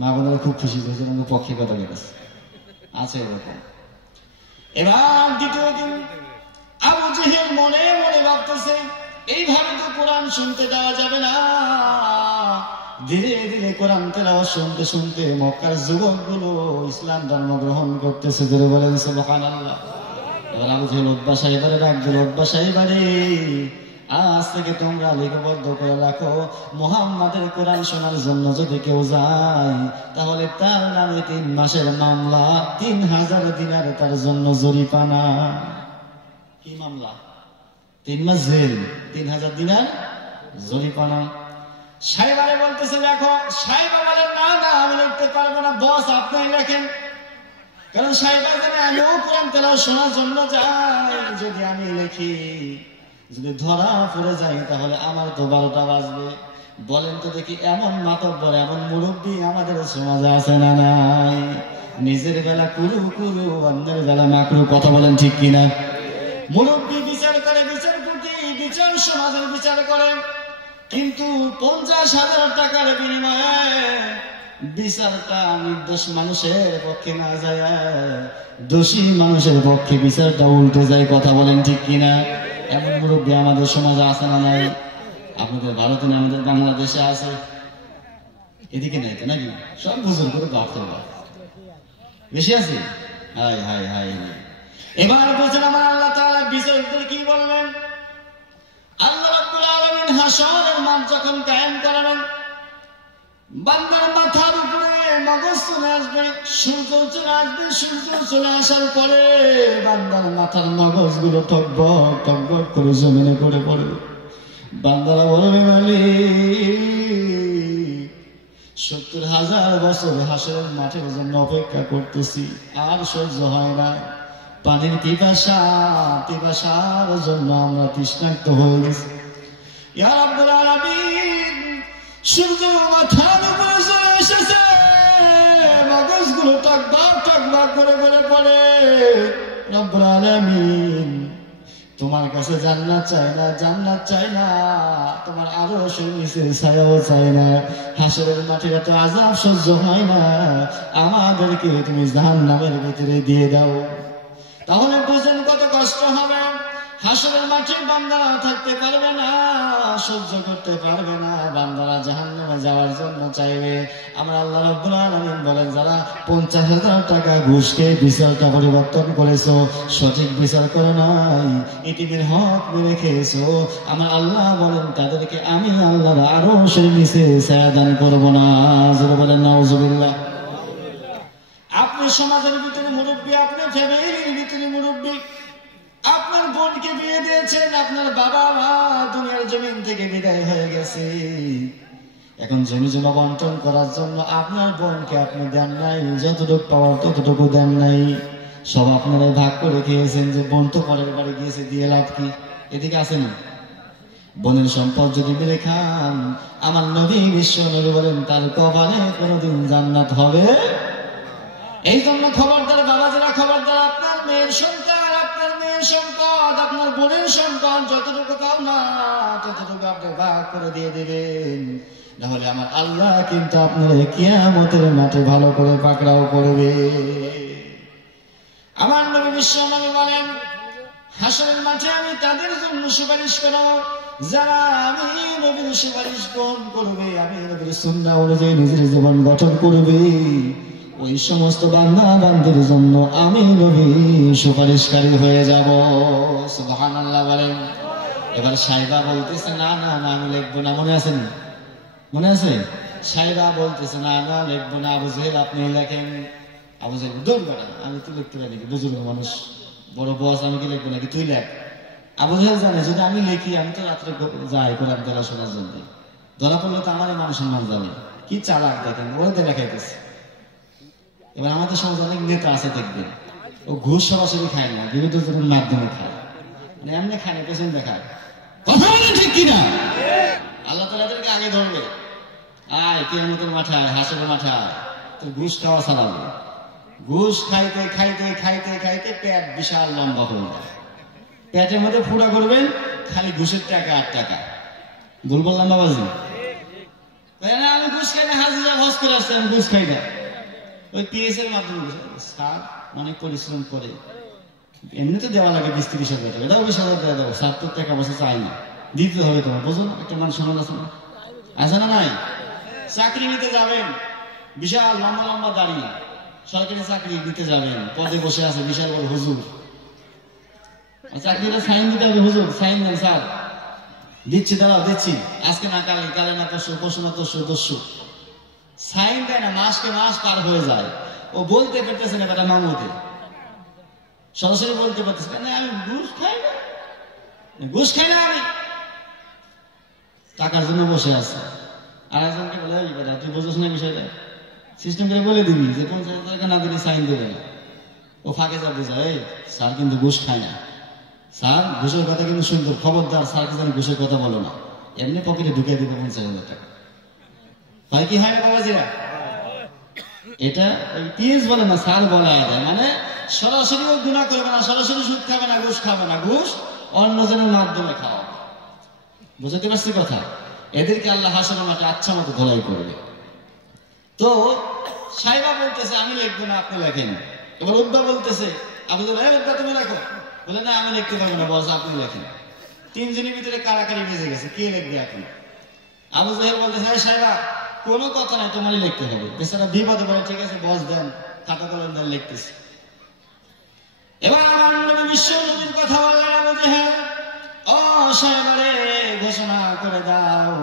মা বোনেরা খুব খুশি হয়েছে, আমাদের পক্ষে কথা বলেছে, আছে এরকম। এবার দ্বিতীয় দিন আবু জেহেল মনে মনে ভাবতেছে, এইভাবে তো কোরআন শুনতে দেওয়া যাবে না। ধীরে ধীরে কোরআন তেলাওয়াত শুনতে শুনতে মক্কার যুবকগুলো ইসলাম ধর্ম গ্রহণ করতেছে। জোরে বলেন সুবহানাল্লাহ। এবার আবু জেহেল উতবা সাহেবের ডাক দিল, উতবা সাহেবারে, আজ থেকে তোমরা লিপিবদ্ধ করে রাখো, মুহাম্মাদের কোরআন শোনার জন্য যদি কেউ যায়, তাহলে তার নামে 3 মাসের মামলা, 3000 দিনার তার জন্য জরিমানা। কি মামলা? 3 মাস জেল, 3000 দিনার জরিমানা। সাহেবারে বলতেছে লেখো। সাহেবা বলেন, না না, আমি লিখতে পারবো না, বস আপনি লেখেন। কারণ সাহেবা জানে আমিও কোরআন তেলাওয়াত শোনার জন্য যাই, যদি আমি লিখি, যদি ধরা পড়ে যাই, তাহলে আমার তো 12টা বাজবে। বলেন তো দেখি, এমন মাতব্বর, এমন মুরব্বী আমাদের সমাজে আছে না নাই? নিজের বেলা কুরু কুরু, অন্যের বেলা মাকরু। কথা বলেন ঠিক কিনা? মুরব্বী বিচার করে, বিচারপতি বিচার সমাজের বিচার করে, কিন্তু 50,000 টাকার বিনিময়ে বিচারটা নির্দোষ মানুষের পক্ষে না যায়, দোষী মানুষের পক্ষে বিচারটা উল্টে যায়। কথা বলেন ঠিক কিনা? এমন মুরব্বী আমাদের সমাজে আছে না নাই? আপনাদের ভারতে না, আমাদের বাংলাদেশে আছে, এদিকে নাই তো নাকি? সব বুঝুন করে ভাবতে বেশি আছে। High high high. এবার বলছেন আমার আল্লাহ তাআলা বিচারকদের কি বলবেন? আল্লাহ রাব্বুল আলামিন হাশরের মাঠ যখন কায়েম করাবেন, বান্দার মাথার উপরে মগজ চলে আসবে, সূর্য চলে আসবে। সূর্য চলে আসার পরে বান্দার মাথার মগজগুলো টকবক টকবক করে জমিনে পড়ে পড়বে। বান্দারা বলবে, মালিক, 70,000 বছর হাশরের মাঠের জন্য অপেক্ষা করতেছি, আর সহ্য হয় না। পানির পিপাসার জন্য আমরা তৃষ্ণার্ত হয়ে গেছি। ইয়া রাব্বুল আলামিন, সূর্য মাথার উপরে চলে এসেছে, মগজগুলো টকবক টকবক করে বলে পড়ে। রব্বুল আলামিন, তোমার কাছে জান্নাত চাই না, জান্নাত চাই না, তোমার আরশের নিচে ছায়াও চাই না। হাশরের মাঠে এত আযাব সহ্য হয় না, আমাদেরকে তুমি জাহান্নামের ভিতরে দিয়ে দাও। তাহলে বুঝেন কত কষ্ট হবে। হাসরের মাঠে বান্দারা থাকতে পারবে না, সহ্য করতে পারবে না, বান্দারা জাহান্নামে যাওয়ার জন্য চাইবে। আমরা আল্লাহ রাব্বুল আলামিন বলেন, যারা 50,000 টাকা ঘুষ খেয়ে বিচারটা পরিবর্তন করেছো, সঠিক বিচার করে নাই, ইতিমের হক মেরে খেয়েছো, আমার আল্লাহ বলেন তাদেরকে আমি আল্লাহর আরশের নিচে ছায়া দান করবো না। যারা বলেন নাউজুবিল্লাহ। আপনি সমাজের ভিতরে মুরব্বী, আপনি ফ্যামিলির ভিতরে মুরব্বী, আপনার বোনকে বিয়ে দিয়েছেন, আপনার বাবা মা দুনিয়ার জমিন থেকে বিদায় হয়ে গেছে, এখন জমি জমা বন্টন করার জন্য আপনার বোনকে আপনি দেন নাই, যতটুকু পাওয়ার ততটুকু দেন নাই, সব আপনারা ভাগ করে খেয়েছেন। যে বোন তো পরের বাড়ি গিয়েছে, দিয়ে লাভ কি? এদিকে আসেন, বোনের সম্পদ যদি মেরে খান, আমার নবী বিশ্ব নবী বলেন তার কপালে কোনোদিন জান্নাত হবে। এই জন্য খবরদার বাবাজিরা, খবরদার, আপনার মেয়ের সন্তান, আপনার মেয়ের সম্পদ, আপনার বোনের সম্পদ যতটুকু পাও না ততটুকু আপনি ভাগ করে দিয়ে দেবেন, নাহলে আমার আল্লাহ কিন্তু আপনার কিয়ামতের মাঠে ভালো করে পাকড়াও করবে। আমার নবী বিশ্ব নবী বলেন, হাসরের মাঠে আমি তাদের জন্য সুপারিশ করব যারা আমি নবীর সুপারিশ গ্রহণ করবে, আমি নবীর সুন্নাহ অনুযায়ী নিজের জীবন গঠন করবে, ওই সমস্ত বান্দা বান্দির জন্য আমি নবী সুপারিশকারী হয়ে যাব। সুবহানাল্লাহ বলেন। এবার সাইবা বলতেছে, না না না আমি লিখবো না। মনে আছে? মনে আছে? সাইবা বলতেছে, না না লিখবো না। আবু জেহেল আপনি লেখেন। আবু জেহেল, দৌড় বেটা, আমি তো লিখতে পারি নাকি, বুঝলো মানুষ, বড় বস, আমি কি লিখবো নাকি, তুই লেখ। আবু জেহেল জানে যদি আমি লিখি, আমি তো রাত্রে যাই কোরআন তেলাওয়াত শোনার জন্য, ধরা পড়লে তো আমারই মানুষ সম্মান জানে। কি চালাক দেখেন, ওদের দেখাইতেছে। এবার আমাদের সমাজে অনেক নেতা আছে দেখবেন, ও ঘুষ সরাসরি খায় না, বিরোধীদের মাধ্যমে খায়, মানে এমনি খায় না, পেছনে দেখায়। কথা বলে ঠিক কিনা? আল্লাহ তাআলাদেরকে আগে ধরবে, আয় কিয়ামতের মাঠায়, হাসরের মাঠায় তো ঘুষ খাওয়া ছাড়াবে। ঘুষ খাইতে খাইতে খাইতে খাইতে পেট বিশাল লম্বা হয়ে যায়, পেটের মধ্যে ফুটা করবেন খালি ঘুষের টাকা আর টাকা। ভুল বললাম বাবাজি? আমি ঘুষ খাই না, হাজিরা হজ করে আসছে, আমি ঘুষ খাই না। ওই পিএস এর মাধ্যমে স্যার অনেক পরিশ্রম করে, এমনিতে দেওয়া লাগে 20-30 হাজার টাকা, এটাও 20,000 টাকা দেবো, স্যার তোর টাকা পয়সা চাই না, দিতে হবে তোমার, বোঝো না? একটা মানুষ সমান আছে না, আছে না নাই? চাকরি নিতে যাবেন, বিশাল লম্বা লম্বা দাঁড়িয়ে সরকারি চাকরি দিতে যাবেন, পদে বসে আছে বিশাল বড় হুজুর, চাকরিটা সাইন দিতে হবে, হুজুর সাইন দেন, স্যার দিচ্ছি, দাঁড়াও দিচ্ছি, আজকে না কালে, কালে না পরশু, পরশু না তরশু, সাইন দেয় না, মাসকে মাস পার হয়ে যায়। ও বলতে পারতেছে না বেটা মামুতে, সরাসরি বলতে পারতেছে না, আমি ঘুষ খাই না, ঘুষ খাই না, আমি টাকার জন্য বসে আছে। আর একজনকে বলে, বেটা তুই বোঝাস না বিষয়টা, সিস্টেম করে বলে দিবি যে 50,000 টাকা না দিলে সাইন দেবে না। ও ফাঁকে যা বোঝায়, স্যার কিন্তু ঘুষ খায় না, স্যার ঘুষের কথা কিন্তু সুন্দর, খবরদার স্যারকে যেন ঘুষের কথা বলো না, এমনি পকেটে ঢুকিয়ে দিবে 50,000 টাকা। হয় কি হয় না বাবাজিরা? এটা পিএস বলে না, স্যার বলা যায়, মানে সরাসরি ও গুনাহ করবে না, সরাসরি সুদ খাবে না, ঘুষ খাবে না, ঘুষ অন্যজনের মাধ্যমে খাওয়া। বুঝতে পারছি কথা? এদেরকে আল্লাহ হাসরের মাঠে আচ্ছা মতো ধলাই করবে। তো সাইবা বলতেছে, আমি লিখবো না, আপনি লেখেন। এবার উদ্বা বলতেছে, আবু জেহেল, উদ্বা তুমি লেখো, বলে না আমি লিখতে পারবো না, বস আপনি লেখেন। তিনজনের ভিতরে কারাকারি বেজে গেছে, কে লিখবে এখন? আবু জেহেল বলতেছে, হ্যাঁ সাইবা কোনো কথা নাই, তোমারই লিখতে হবে। বেচারা বিপদে পড়ে, ঠিক আছে বস দেন, খাতা কলম দেন, লিখতেছে। এবার আমার নবী বিশ্ব নবীর কথা বললেন, আবু জেহেল, ও সাইবা রে, ঘোষণা করে দাও,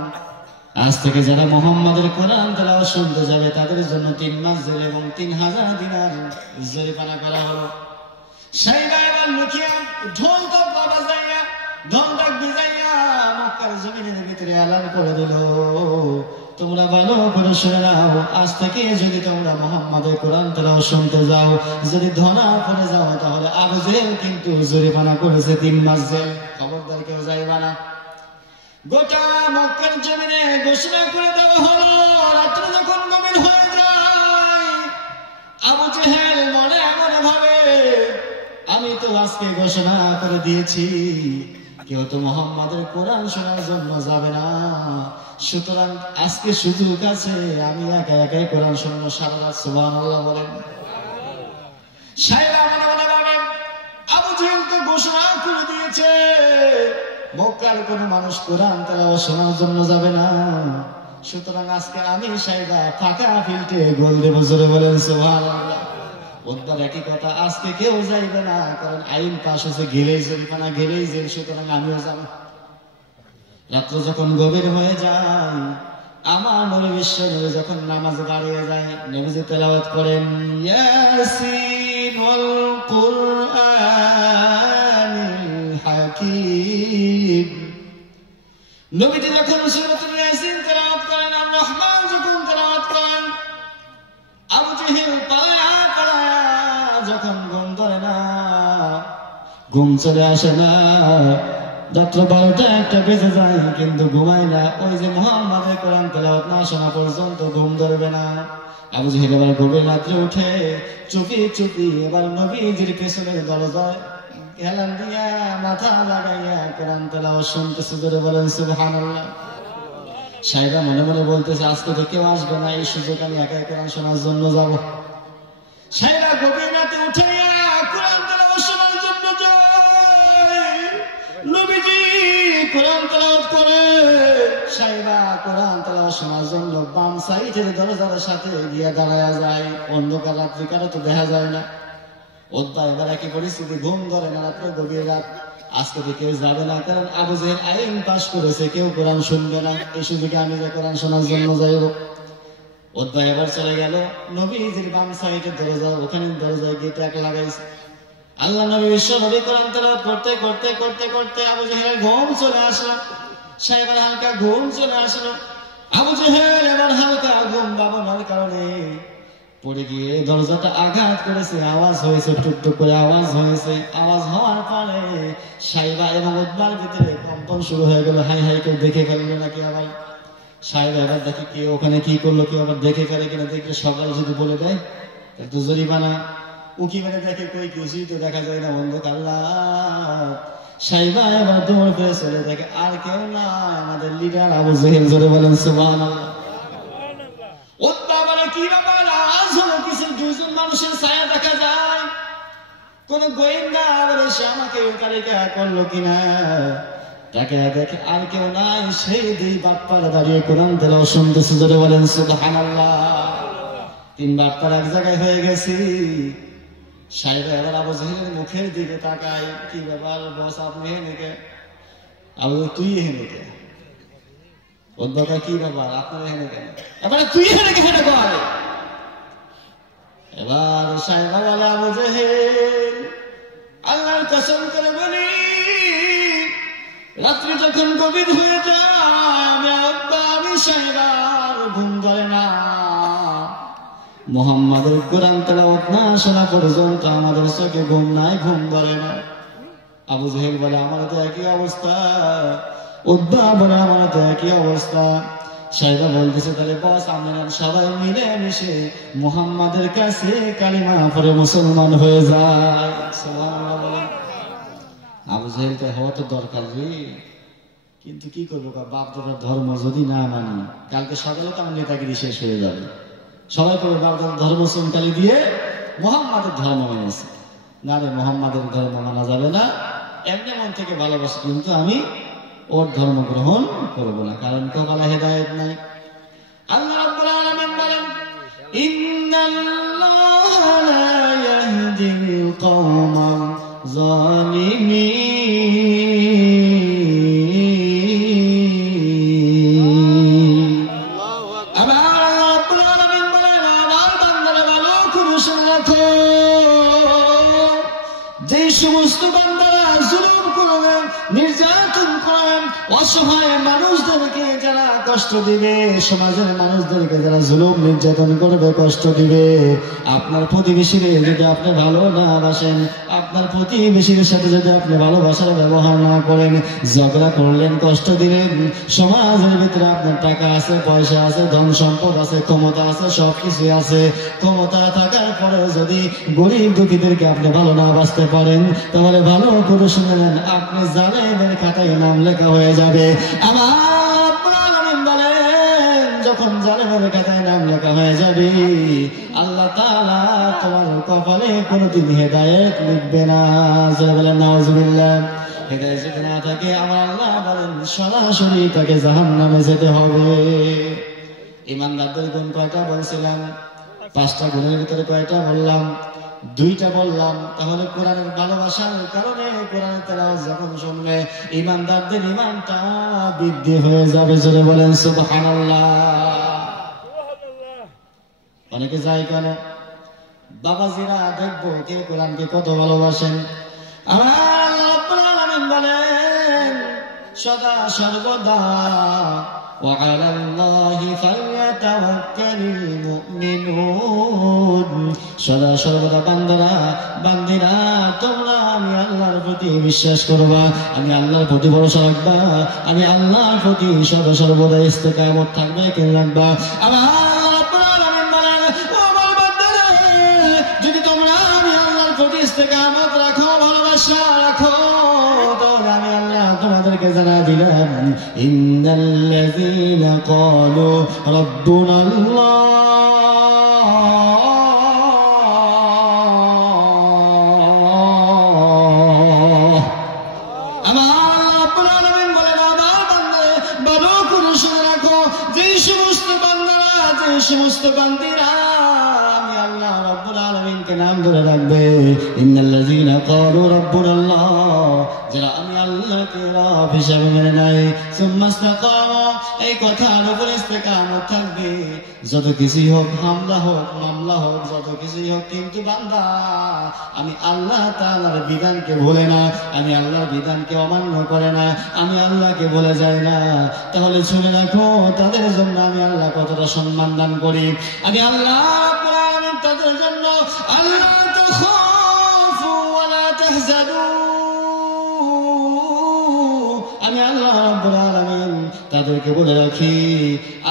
আজ থেকে যারা মুহাম্মাদের কোরআন তেলাওয়াত শুনতে যাবে তাদের জন্য 3 মাস জেল এবং 3000 দিনার জরিমানা করা হলো। সাইবা এবার লুকিয়ে ঢোল তো বাবা যাইয়া, ঢোল ডাক বিজাইয়া মক্কার জমিনের ভিতরে এলান করে দিল, তোমরা ভালো করে শুনে নাও, আজ থেকে যদি তোমরা মুহাম্মাদের কোরআন তেলাওয়াত শুনতে যাও, যদি ধরা পড়ে যাও, তাহলে আবু জেহেল কিন্তু জরিমানা করেছে 3 মাস জেল, খবরদার কেউ যাইবা না। গোটা মক্কার জমিনে ঘোষণা করে দেওয়া হলো। রাত্রে যখন গভীর হয়ে যায়, আবু জেহেল মনে মনে ভাবে, আমি তো আজকে ঘোষণা করে দিয়েছি কেউ তো মুহাম্মাদের কোরআন শোনার জন্য যাবে না, সুতরাং আজকে সুযোগ আছে, আমি একা একাই কোরআন শুনবো সারা রাত। সুবহানাল্লাহ বলেন। সাইবা মনে মনে ভাবেন, আবু জেহেল তো ঘোষণা করে দিয়েছে দিয়েছে, মক্কার কোন মানুষ কোরআন তেলাওয়াত শোনার জন্য যাবে না। সুতরাং আজকে আমি সাইবা ফাঁকা ফিল্ডে গোল দেব, জোরে বলেন সুবহানাল্লাহ। ওদের একই কথা, আজকে কেউ যাইবে না, কারণ আইন পাশ হয়েছে, গেলেই জরিমানা, গেলেই জেল, সুতরাং আমিও যাব। রাত্র যখন গভীর হয়ে যায়, আমার নবী বিশ্ব নবী যখন নামাজে দাঁড়িয়ে যায়, নবীজি তেলাওয়াত করেন ইয়াসিন ওয়াল কুরআনিল হাকীম। নবীজি যখন সূরাতুল ইয়াসিন তেলাওয়াত করেন, আর রহমান যখন তেলাওয়াত করেন, আবু জেহেল পালায়া পালায়া যখন ঘুম ধরে না, ঘুম চলে আসে না, রাত্র 12টা 1টা বেজে যায়, কিন্তু ঘুমায় না। ওই যে মুহাম্মাদের কোরআন তেলাওয়াত না শোনা পর্যন্ত ঘুম ধরবে না। আবু জেহেল এবার গভীর রাত্রে উঠে চুপি চুপি এবার নবীজির পেছনের দরজায় হেলান দিয়া মাথা লাগাইয়া কোরআন তেলাওয়াত শুনতেছে, জোরে বলেন সুবহানাল্লাহ। সাহেবা মনে মনে বলতেছে, আজকে তো কেউ আসবে না, এই সুযোগ আমি একাই কোরআন শোনার জন্য যাব। সাহেবা গভীর রাতে উঠে কোরআন তেলাওয়াত শোনার জন্য যায়। নবীজি কোরআন তেলাওয়াত করে, সাহেবা কোরআন তেলাওয়াত শোনার জন্য বাম সাইডের দরজার সাথে গিয়ে দাঁড়ায়া যায়। অন্ধকার রাত্রি, কারো তো দেখা যায় না। ওদ্দা এবার একই পরিস্থিতি, ঘুম ধরে না, রাত্রে গভীর রাত, আজকে তো কেউ যাবে না, কারণ আবু জেহেল আইন পাশ করেছে, কেউ কোরআন শুনবে না, এই সুযোগে আমি যে কোরআন শোনার জন্য যাইব। ওদ্দা এবার চলে গেল নবীজির বাম সাইডের দরজা, ওখানে দরজায় গিয়ে ট্যাক লাগাইছে। আল্লাহ নবী বিশ্ব নবী কোরআন তেলাওয়াত করতে করতে করতে করতে আবু জেহেলের ঘুম চলে আসলো। সাহেবের হালকা ঘুম চলে আসলো। আবু জেহেল এবার হালকা ঘুম ভাবনার কারণে পড়ে গিয়ে দরজাটা আঘাত করেছে, আওয়াজ হয়েছে, টুকটুক করে আওয়াজ হয়েছে। আওয়াজ হওয়ার পরে সাইবা এবং উদ্বার ভিতরে কম্পন শুরু হয়ে গেল। হাই হাই, কেউ দেখে ফেললো নাকি আবার। সাইবা এবার দেখে কেউ ওখানে কি করলো, কেউ আবার দেখে ফেলে কিনা, দেখলে সকালে যদি বলে দেয় একটু জরিমানা। উকি মেরে দেখে কই কিছুই তো দেখা যায় না, অন্ধকার রাত। সাইবা এবার দৌড় পেয়ে চলে দেখে আর কেউ না, আমাদের লিডার আবু জেহেল, জোরে বলেন সুবহানাল্লাহ। উদ্বা বলে, কি ব্যাপার, আজ হলো কিছু, দুজন মানুষের ছায়া দেখা যায়, কোন গোয়েন্দা বলে সে আমাকে তালিকা করলো কিনা। তাকে দেখে আর কেউ নাই, সেই দুই বাপ্পারা দাঁড়িয়ে কোরআন তেলাওয়াত শুনতেছে, জোরে বলেন সুবহানাল্লাহ। 3 বাপ্পার এক জায়গায় হয়ে গেছি। সাহেবা এবার আবু জেহেলের মুখের দিকে তাকায়, কি ব্যাপার বস, আপনি হেনেকে? আবু, তুই হেনেকে? উদ্বাকা, কি ব্যাপার আপনার হেনে কেন? এবারে তুই হেনেকে হেনে কর। এবার সাহেবা বলে, আবু জেহেল, আল্লাহর কসম করে বলি, রাত্রি যখন গভীর হয়ে যায়, আমি সাহেবার ঘুম ধরে না। মুহাম্মাদের কোরআন তেলাওয়াত না শোনা পর্যন্ত আমাদের চোখে ঘুম নাই, ঘুম ধরে না। আবু জেহেল বলে, আমার তো একই অবস্থা। উদ্বা বলে, আমার তো একই অবস্থা। সাহেবা বলতেছে, তাহলে বস, আমরা সবাই মিলে মিশে মুহাম্মাদের কাছে কালিমা পড়ে মুসলমান হয়ে যায়। সুবহানাল্লাহ। আবু জেহেল তো হওয়া তো দরকার রে, কিন্তু কি করবো, বাপ দাদার ধর্ম যদি না মানি, কালকে সকালে তো আমার নেতাগিরি শেষ হয়ে যাবে। সবাই করে বাপ দাদার ধর্ম চমকালি দিয়ে মুহাম্মাদের ধর্ম মেনেছে। না রে, মুহাম্মাদের ধর্ম মানা যাবে না, এমনি মন থেকে ভালোবাসি, কিন্তু আমি ওর ধর্ম গ্রহণ করবো না, কারণ কপালে হেদায়েত নাই। আল্লাহ রাব্বুল আলামিন বলেন, ইন্নাল্লাহা লা ইয়াহদিল কওমাল জালিমিন। আবার আল্লাহ রাব্বুল আলামিন বলেন, আমার বান্দারা ভালো করে শুনে রাখো, যে সমস্ত বান্দারা জুলুম করবে, নির্যাতন করবে, অসহায় মানুষদেরকে যারা কষ্ট দিবে, সমাজের মানুষদেরকে যারা জুলুম নির্যাতন করবে, কষ্ট দিবে, আপনার প্রতিবেশীর যদি আপনি ভালো না বাসেন, আপনার প্রতিবেশীর সাথে যদি আপনি ভালোবাসার ব্যবহার না করেন, ঝগড়া করলেন, কষ্ট দিলেন, সমাজের ভিতরে আপনার টাকা আছে, পয়সা আছে, ধন সম্পদ আছে, ক্ষমতা আছে, সবকিছু আছে, ক্ষমতা থাকার পরে যদি গরিব দুঃখীদেরকে আপনি ভালো না বাসতে পারেন, তাহলে ভালো করে শুনে নেন, আপনি জালেমের খাতায় নাম লেখা হয়ে যাবে। আমার আল্লাহ বলেন, যখন জালেমের খাতায় নাম লেখা হয়ে যাবে, আল্লাহ তাআলা তোমার কপালে কোনোদিন হেদায়েত লিখবে না। বলেন নাউজুবিল্লাহ। হেদায়েত যদি না থাকে আমার আল্লাহ বলেন সরাসরি তাকে জাহান্নামে যেতে হবে। ঈমানদারদের গুণ কয়টা বলছিলাম? 5টা গুণের ভিতরে কয়টা বললাম? 2টা বললাম। তাহলে কোরআনের ভালোবাসার কারণে কোরআনের তেলাওয়াত যখন শুনবে ঈমানদারদের ঈমানটা বৃদ্ধি হয়ে যাবে। জোরে বলেন সুবহানাল্লাহ। অনেকে যায় কেন? বাবাজিরা দেখবো কে কোরআনকে কত ভালোবাসেন। আমার আল্লাহ রাব্বুল আলামিন বলেন সদা সর্বদা وعلى الله فليتوكل المؤمنون। সদা সর্বদা বান্দারা বান্দিরা তোমরা আমি আল্লাহর প্রতি বিশ্বাস করবা, আমি আল্লাহর প্রতি ভরসা রাখবা, আমি আল্লাহর প্রতি সদা সর্বদা ইস্তেকামত থাকবে কে রাখবা। আমার রাব্বুল আলামিন বলেন ও আমার বান্দারা যদি তোমরা আমি আল্লাহর প্রতি ইস্তেকামত রাখো, ভালোবাসা রাখো, তাহলে আমি আল্লাহ তোমাদেরকে জানা দিলাম ইন্নাল্লাযীনা ক্বালু রাব্বুনাল্লাহ সমস্ত বান্দিরা আমি আল্লাহ রাব্বুল আলামিনকে নাম ধরে রাখবে। ইন্নাল্লাযীনা ক্বালু রাব্বুনাল্লাহ, যারা আমি আল্লাহকে রব হিসেবে মেনে নেয়, সুম্মা ইসতাকামু, এই কথার উপর ইস্তেকামত থাকবে, যত কিছুই হোক, হামলা হোক, মামলা হোক, যত কিছুই হোক, কিন্তু বান্দা আমি আল্লাহ তাআলার বিধানকে ভুলে না, আমি আল্লাহর বিধানকে অমান্য করে না, আমি আল্লাহকে ভুলে যাই না, তাহলে শুনে রাখো তাদের জন্য আমি আল্লাহ কতটা সম্মান দান করি। আমি আল্লাহ রাব্বুল আলামিন তাদের জন্য আল্লাহ তাখাফু ওয়া লা তাহজানু, আমি আল্লাহ রাব্বুল আলামিন তাদেরকে বলে রাখি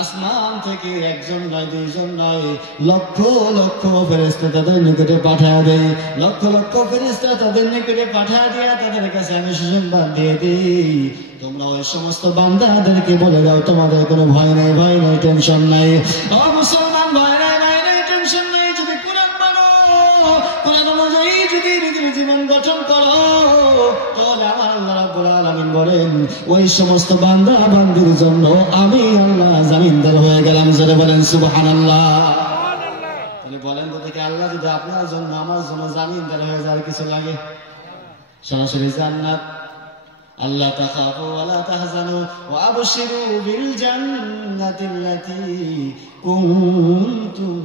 আসমান থেকে একজন নয়, 2জন নয়, লক্ষ লক্ষ ফেরেশতা তাদের নিকটে পাঠিয়ে দেয়, লক্ষ লক্ষ ফেরেশতা তাদের নিকটে পাঠিয়ে দিয়ে তাদের কাছে আমি সুসংবাদ দিয়ে দিই, তোমরা ওই সমস্ত বান্দাদেরকে বলে দাও তোমাদের কোনো ভয় নেই, ভয় নেই, টেনশন নাই। ও মুসলমান, ভয় নেই, ভয় নেই, টেনশন নেই। যদি কোরআন মানো, কোরআন অনুযায়ী যদি নিজের জীবন গঠন করো, তাহলে আমার আল্লাহ রাব্বুল আলামিন বলেন ওই সমস্ত বান্দা বান্দির জন্য আমি আল্লাহ জামিনদার হয়ে গেলাম। জোরে বলেন সুবহানাল্লাহ। তাহলে বলেন তো দেখি, আল্লাহ যদি আপনার জন্য আমার জন্য জামিনদার হয়ে যায় কিছু লাগে? সরাসরি জান্নাত। আল্লাহ তাখাফু ওয়া লা তাহজানু ওয়া আবশিরু বিল জান্নাতিল্লাতী কুনতুম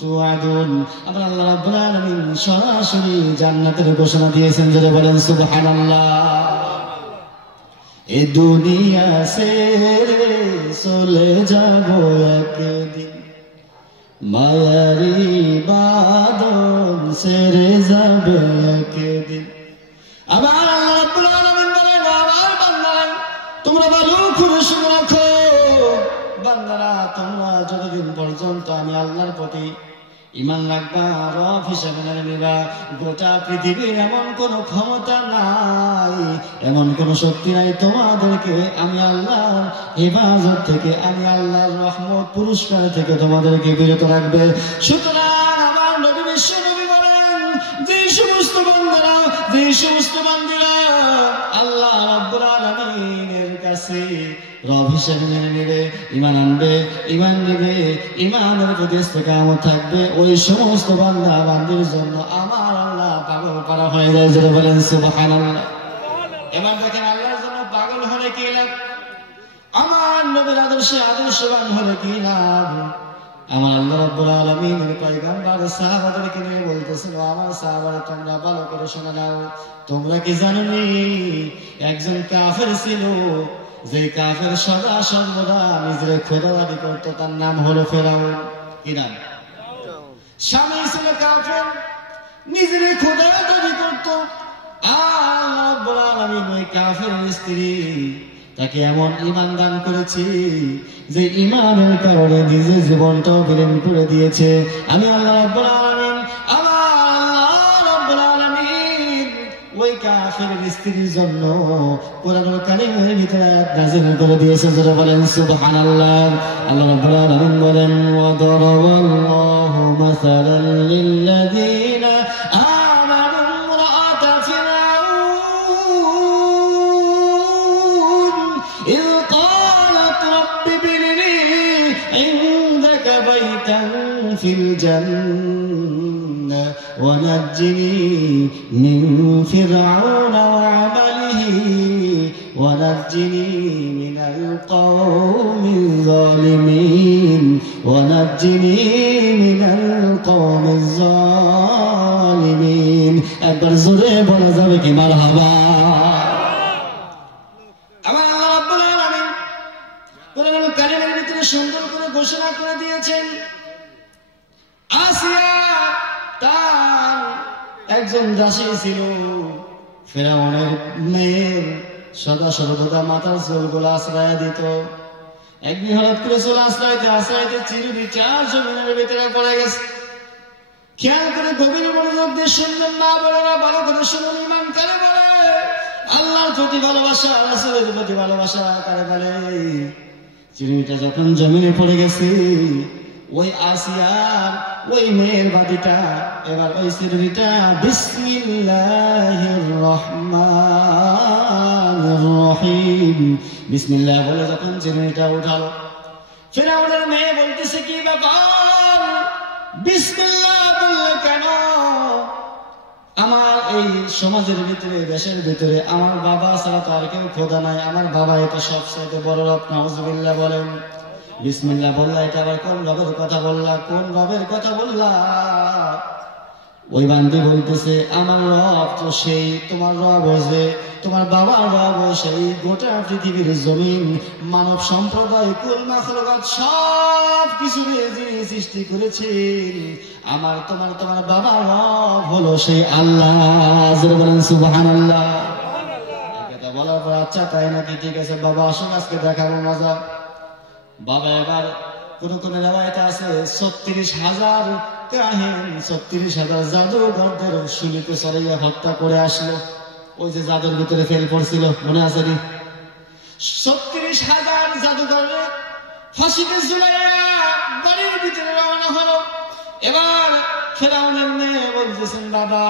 তুআদুন। আমরা আল্লাহ রাব্বুল আলামিন সরাসরি জান্নাতের ঘোষণা দিয়েছেন। জোরে বলেন সুবহানাল্লাহ। এ দুনিয়া ছেড়ে চলে যাব একদিন, মায়ারি বাঁধন ছেড়ে যাবে একদিন। আমার আল্লাহ রাব্বুল আলামিন বলেন আমার বান্দা তোমরা ভালো করে শুনে রাখো, বান্দারা তোমরা যতদিন পর্যন্ত আমি আল্লাহর প্রতি ঈমান রাখবা, রব হিসেবে মেনে নিবা, গোটা পৃথিবীর এমন কোন ক্ষমতা নাই, এমন কোন শক্তি নাই তোমাদেরকে আমি আল্লাহর হেফাজত থেকে, আমি আল্লাহর রহমত পুরস্কার থেকে তোমাদেরকে বিরত রাখবে। সুতরাং আমার নবী বিশ্ব নবী বলেন যে সমস্ত বান্দারা, যে সমস্ত বান্দিরা আল্লাহ রাব্বুল আলামিনের কাছে রব হিসেবে মেনে নেবে, ঈমান আনবে, ঈমান নেবে, ঈমানের প্রতি ইস্তেকামত থাকবে, ওই সমস্ত বান্দা বান্দির জন্য আমার আল্লাহ পাগল করা হয়ে যায়। যেটা বলেন সুবহানাল্লাহ। এবার দেখেন আল্লাহর জন্য পাগল হলে কি লাভ, আমার নবীর আদর্শে আদর্শবান হলে কি লাভ। আমার আল্লাহ রাব্বুল আলামিনের পয়গম্বর সাহাবাদেরকে নিয়ে বলতেছিল, আমার সাহাবারা তোমরা ভালো করে শুনে নাও, তোমরা কি জানোনি একজন কাফের ছিল, যে কাফের সদা সর্বদা নিজের খোদা দাবি করতো, তার নাম হলো ফেরাউন। কি নাম? স্বামী ছিল কাফের, নিজের খোদা দাবি করতো। আল্লাহ রাব্বুল আলামিন ওই কাফের স্ত্রী তাকে এমন ঈমান দান করেছি যে ঈমানের কারণে নিজের জীবনটাও বিলীন করে দিয়েছে। আমি আল্লাহ রাব্বুল আলামিন, আমার আল্লাহ রাব্বুল আলামিন ওই কাফের স্ত্রীর জন্য কোরআনুল কারীমের ভিতরে আয়াত নাযিল করে দিয়েছে। যারা বলেন সুবহানাল্লাহ। আল্লাহ রাব্বুল আলামিন বলেন ওয়া দারাবাল্লাহু মাসালাল লিল্লাযীনা আমানু ইমরাআতা ফিরআউন ফিল জান্নাহ ওয়া নাজ্জিনি মিন ফিরআউনা ওয়া আমালিহি ওয়া নাজ্জিনি মিনাল কওমিজ যালিমিন ওয়া নাজ্জিনি মিনাল কওমিজ যালিমিন। একবার জোরে বলা যাবে কি মারহাবা? আমার আল্লাহ রাব্বুল আলামিন কোরআনুল কারীমের ভিতরে সুন্দর করে ঘোষণা করে দিয়েছেন, আসিয়া তার একজন দাসী ছিল, ফেরাউনের মেয়ের সদা সর্বদা মাথার চুলগুলো আশ্রয় দিত। একদিন হঠাৎ করে চুল আশ্রয়তে আশ্রয়তে চিরুনিটা জমিনের ভিতরে পড়ে গেছে। খেয়াল করে গভীর মনোযোগ দিয়ে শুনবেন, না বলে না, ভালো করে শুনুন। ইমান কারে বলে? আল্লাহর প্রতি ভালোবাসা, রাসূলের প্রতি ভালোবাসা কারে বলে? চিরুনিটা যখন জমিনে পড়ে গেছে, ওই আসিয়ার ওই মেয়ের বাদিটা এবার ওই চিরুনিটা বিসমিল্লাহির রহমানির রহিম বিসমিল্লাহ বলে যখন চিরুনিটা উঠালো, ফিরআউনের মেয়ে বলতেছে, কি ব্যাপার, বিসমিল্লাহ বললে কেন? আমার এই সমাজের ভিতরে, দেশের ভিতরে আমার বাবা ছাড়া তো আর কেউ খোদা নাই, আমার বাবা এটা সবচাইতে বড় রব, নাউজুবিল্লাহ বলেন। বিসমিল্লাহ বললা, এটা আবার কোন রবের কথা বললা, কোন রবের কথা বললা? ওই বান্দি বলতেছে, আমার রব তো সেই তোমার রব হয়েছে, তোমার বাবার রব সেই গোটা পৃথিবীর জমিন, মানব সম্প্রদায়, কুল মাখলুকাত সব কিছু নিয়ে যিনি সৃষ্টি করেছেন, আমার তোমার বাবার রব হলো সেই আল্লাহ। জোরে বলেন সুবহানাল্লাহ। এটা বলার পর আচ্ছা তাই নাকি, ঠিক আছে বাবা আসুন আজকে দেখাবো মজা। বাবা এবার কোন রেওয়ায়েতে আছে ৩৬,০০০ কাহিন, ৩৬,০০০ জাদুঘরদের শুলিতে চড়াইয়া হত্যা করে আসলো। ওই যে জাদুর ভিতরে ফেল পড়ছিল, মনে আছে নি? ৩৬,০০০ জাদুঘরে ফাঁসিতে ঝুলাইয়া বাড়ির ভিতরে রওনা হলো। এবার ফেরাউনের মেয়ে বলতেছেন, বাবা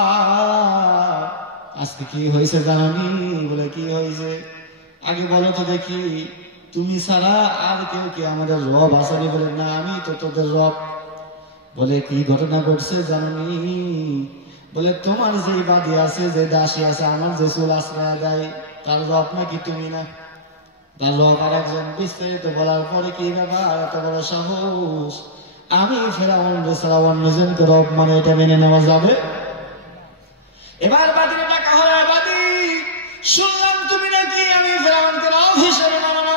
আজকে কি হয়েছে জানি? বলে কি হয়েছে আগে বলো তো দেখি, তুমি ছাড়া আর কেউ কি আমাদের রব আসেনি? বলে না, আমি তো তোদের রব। বলে কি ঘটনা ঘটছে জানি? বলে তোমার যে বাদী আছে, যে দাসী আছে, আমার যে চুল আশ্রয় দেয়, তার রব নাকি তুমি না? তার রব আর একজন। বিস্তারিত বলার পরে, কি ব্যাপার এত বড় সাহস? আমি ফেরাউন ছাড়া অন্যজনকে রব মানে এটা মেনে নেওয়া যাবে? এবার বাদীর ডাকা হয়, বাদী শুনলাম তুমি নাকি আমি ফেরাউনকে রব হিসেবে মানো না,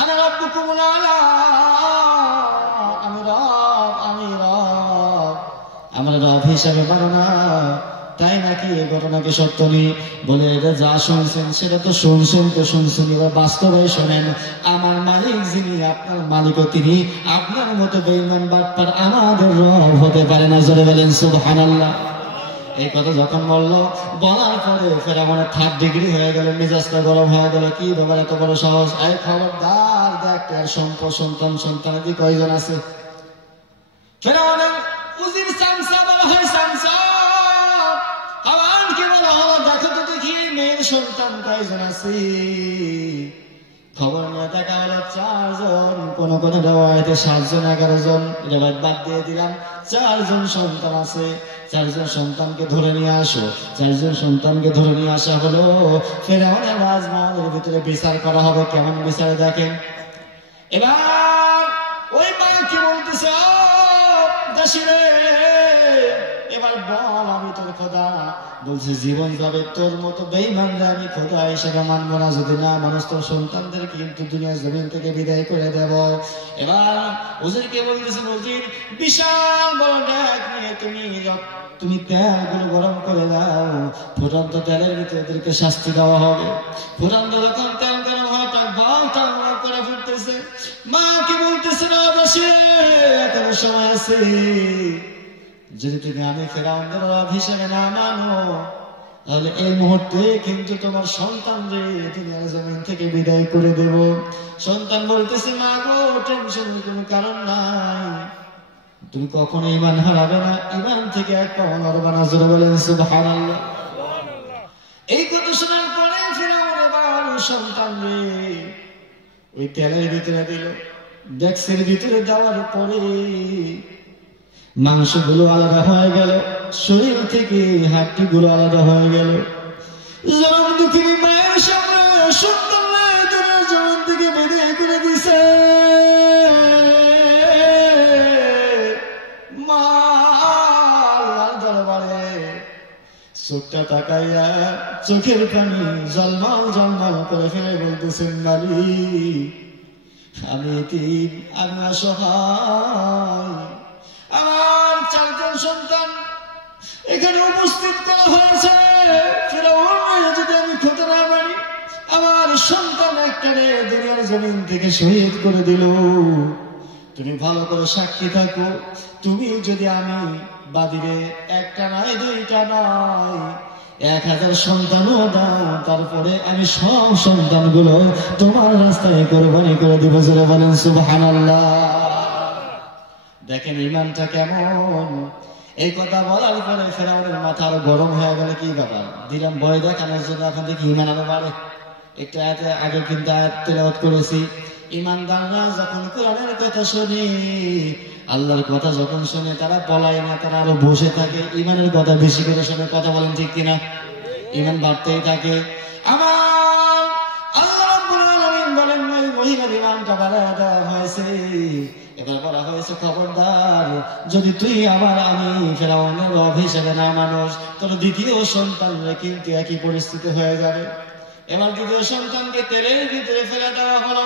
আমি রব্বুকুমুল আলা, আমি রব, আমার রব হিসাবে মানো না, তাই নাকি? এই ঘটনা কি সত্য নেই? বলে এটা যা শুনছেন সেটা তো শুনছেন, এবার বাস্তবে শোনেন। আমার মালিক যিনি, আপনার মালিকও তিনি, আপনার মতো বেঈমান বাটপার আমাদের রব হতে পারে না। জোরে বলেন সুবহানাল্লাহ। এই কথা যখন বললো, বলার পরে ফেরাউনের 3rd ডিগ্রি হয়ে গেল, মেজাজটা গরম হয়ে গেল। কি ব্যাপার এত বড় সাহস? এই খবরদার, দেখ তার সন্তানাদি কয়জন আছে? ফেরাউনের উজির চামচা বলা হয়, চামচা হাওয়ানকে বলা হলো, দেখো তো দেখি মেয়ের সন্তান কয়জন আছে। খবর নিয়ে দেখা হলো 4 জন, কোন রেওয়ায়েতে 7 জন, 11 জন, রেওয়ায়েত বাদ দিয়ে দিলাম। 4 জন সন্তান আছে। 4 জন সন্তানকে ধরে নিয়ে আসো। 4 জন সন্তানকে ধরে নিয়ে আসা হলো। ফেরাউনের রাজমহলের ভিতরে বিচার করা হবে। কেমন বিচার দেখেন। এবার ওই মা কি বলতেছে, ও দাসী রে, এবার বল আমি তোর খোদা। বলছে জীবন যাবে তোর মতো বেঈমানরা আমি খোদা হিসেবে মানব না, যদি না মানুষ তোর সন্তানদের কিন্তু দুনিয়ার জমিন থেকে বিদায় করে দেব। এবার হুজুরকে বলতেছে, হুজুর বিশাল বড় ডেক নিয়ে তুমি তেলগুলো গরম করে দাও, ফুটন্ত তেলের ভিতরে ওদেরকে শাস্তি দেওয়া হবে। ফুটন্ত যখন তেল গরম হয়, তার বাল করে ফুটতেছে। মা কি বলতেছে, না দাসী এখনো সময় আছে, যদি তুমি আমি ফেরাউনের রব হিসেবে না মানো, তাহলে এই মুহূর্তে কিন্তু তোমার সন্তানরে দুনিয়ার জমিন থেকে বিদায় করে দেব। সন্তান বলতেছে, মা গো টেনশনের কোনো কারণ নাই, তুমি কখনো ঈমান হারাবে না, ঈমান থেকে এক পাও নড়বে না। জোরে বলেন সুবহানাল্লাহ। এই কথা শোনার পরে ফেরাউন এবার সন্তানরে ওই তেলের ভিতরে দিল। ডেক্সের ভিতরে দেওয়ার পরে মাংসগুলো আলাদা হয়ে গেল, শরীর থেকে হাড্ডিগুলো আলাদা হয়ে গেল। জনম দুঃখিনী মায়ের সামনে সন্তানরা দুনিয়ার জগৎ থেকে বিদায় করে দিছে। মা আল্লাহর দরবারে চোখটা তাকাইয়া চোখের পানি জলমাল জলমাল করে ফেলে বলতেছেন, মালিক আমি এতিম, আমি অসহায়, আমার 4 জন সন্তান এখানে উপস্থিত করা হয়েছে। ফিরআউনের যদি আমি খেতে না পারি, আমার সন্তান একটারে দুনিয়ার জমিন থেকে শহীদ করে দিল। তুমি ভালো করে সাক্ষী থাকো, তুমি যদি আমি বাদিরে 1টা নয় 2টা নয় 1000 সন্তানও দাও, তারপরে আমি সব সন্তানগুলো তোমার রাস্তায় কোরবানি করে দিব। জোরে বলেন সুবহানাল্লাহ। দেখেন ইমানটা কেমন। এই কথা বলার পরে ফেরাউনের মাথা আরো গরম হয়ে গেল। কি ব্যাপার, দিলাম ভয় দেখানোর জন্য, এখন দেখি ইমান আরো বাড়ে। একটু আগে কিন্তু আয়াত তেলাওয়াত করেছি, ইমানদাররা যখন কোরআনের কথা শুনে, আল্লাহর কথা যখন শুনে, তারা পলায় না, তারা আরো বসে থাকে। ইমানের কথা বেশি করে শুনে, কথা বলেন ঠিক কিনা? ইমান বাড়তেই থাকে। আমার আল্লাহ রাব্বুল আলামিন বলেন, ওই মহিলার ইমানটা বাড়ায় দেওয়া হয়েছে। এবার বলা হয়েছে, খবরদার যদি তুই আমি ফেরাউনের রব হিসেবে না মানুষ, তোর দ্বিতীয় সন্তানরা কিন্তু একই পরিস্থিতি হয়ে যাবে। এবার দ্বিতীয় সন্তানকে তেলের ভিতরে ফেলে দেওয়া হলো।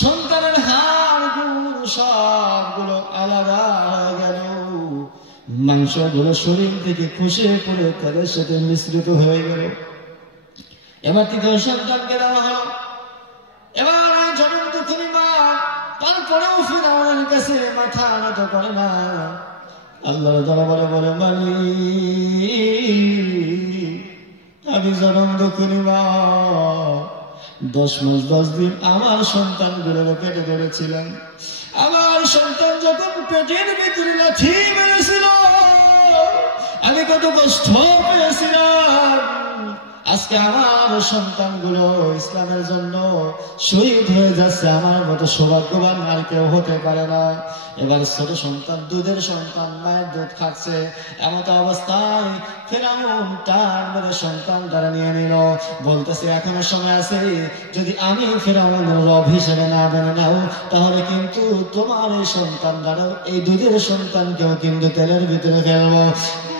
সন্তানের হাড়গুলো সবগুলো আলাদা হয়ে গেল, মাংসগুলো শরীর থেকে খসে পড়ে তেলের সাথে মিশ্রিত হয়ে গেল। এবার তৃতীয় সন্তানকে দেওয়া হলো। এবার জনম দুঃখিনী মা তারপরেও ফিরআউনের কাছে মাথা নত করে না। আল্লাহর দরবারে বলে, মালিক আমি জনম দুঃখিনী মা 10 মাস 10 দিন আমার সন্তানগুলোর পেটে ধরেছিলাম। আমার সন্তান যখন পেটের ভিতরে লাথি মেরেছিল, আমি কত কষ্ট পেয়েছিলাম। আজকে আমার সন্তানগুলো ইসলামের জন্য শহীদ হয়ে যাচ্ছে, আমার মতো সৌভাগ্যবান আর কেউ হতে পারে না। এবার ছোট সন্তান, দুধের সন্তান, মায়ের দুধ খাচ্ছে, এমত অবস্থায় ফিরআউন তার মেরে সন্তান দ্বারা নিয়ে নিল। বলতেছে, এখনো সময় আছে, যদি আমি ফিরআউনের রব হিসেবে না মেনে নাও, তাহলে কিন্তু তোমার এই সন্তান দ্বারা এই দুধের সন্তানকেও কিন্তু তেলের ভিতরে ফেলবো।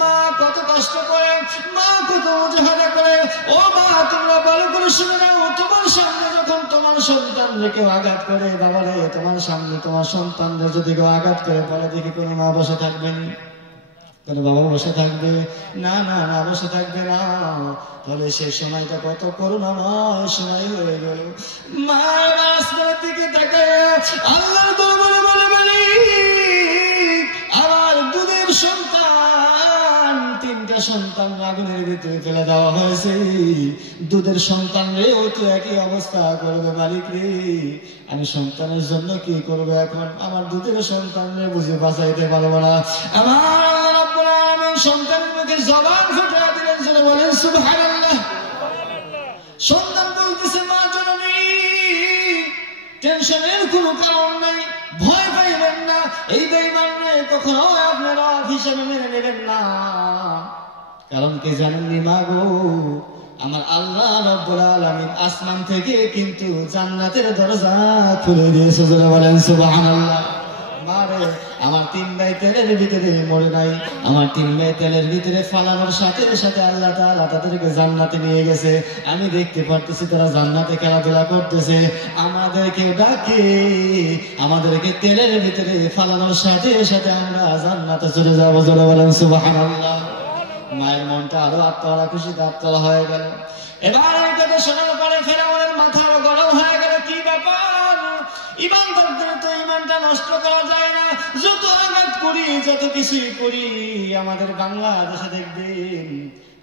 মা কত কষ্ট করে, মা কত মুজাহাদা করে। ও মা, তোমরা ভালো করে শুনে নাও, তোমার সামনে যখন তোমার সন্তানরে কেউ আঘাত করে, বাবারে তোমার সামনে তোমার সন্তানরে যদি কেউ আঘাত করে, পরে দেখি কোনো মা বসে থাকবেন? কোনো বাবা বসে থাকবে? না না না, বসে থাকবে না। তাহলে সেই সময়টা কত করুণাময় সময় হয়ে গেল। মা আসমানের দিকে তাকায় আল্লাহর দরবারে বলে, মালিক আমার দুধের সন্তান 3টা সন্তান আগুনের ভিতরে ফেলে দেওয়া হয়েছে। দুধের সন্তান রেও তো একই অবস্থা করবে। মালিক রে, আমি সন্তানের জন্য কি করবো এখন? আমার দুধের সন্তান রে বুঝে বাঁচাইতে পারবো না। আমার সন্তানের মুখে জবান ফুটিয়ে দিলেন, যেন বলেন সুবহানাল্লাহ। সন্তান বলতেছে, মা জননী টেনশনের কোনো কারণ নাই, ভয় পাইবেন না, এই বেঈমানরে কখনো আপনারা হিসাবে মেনে নেবেন না। কারণ কি জানেননি মা গো, আমার আল্লাহ রাব্বুল আলামিন আসমান থেকে কিন্তু জান্নাতের দরজা খুলে দিয়েছে। যারা বলেন সুবহানাল্লাহ। মারে, আমার 3 ভাই তেলের ভিতরে মরে নাই, আমার 3 ভাই তেলের ভিতরে ফালানোর সাথে সাথে আল্লাহ তাআলা তাদেরকে জান্নাতে নিয়ে গেছে। আমি দেখতে পারতেছি তারা জান্নাতে খেলাধুলা করতেছে। আমাদেরকে ডাকে, আমাদেরকে তেলের ভিতরে ফালানোর সাথে সাথে আমরা জান্নাতে চলে যাবো। যারা বলেন সুবহানাল্লাহ। মায়ের মনটা আরো আত্মহারা, খুশিতে আত্মহারা হয়ে গেল। এবার এই কথা শোনার পরে ফেরাউনের মাথা আরো গরম হয়ে গেল। কি ব্যাপার, ইমানদারদের তো ইমানটা নষ্ট করা যায় না। যত আঘাত করি, যত কিছুই করি, আমাদের বাংলাদেশে দেখবেন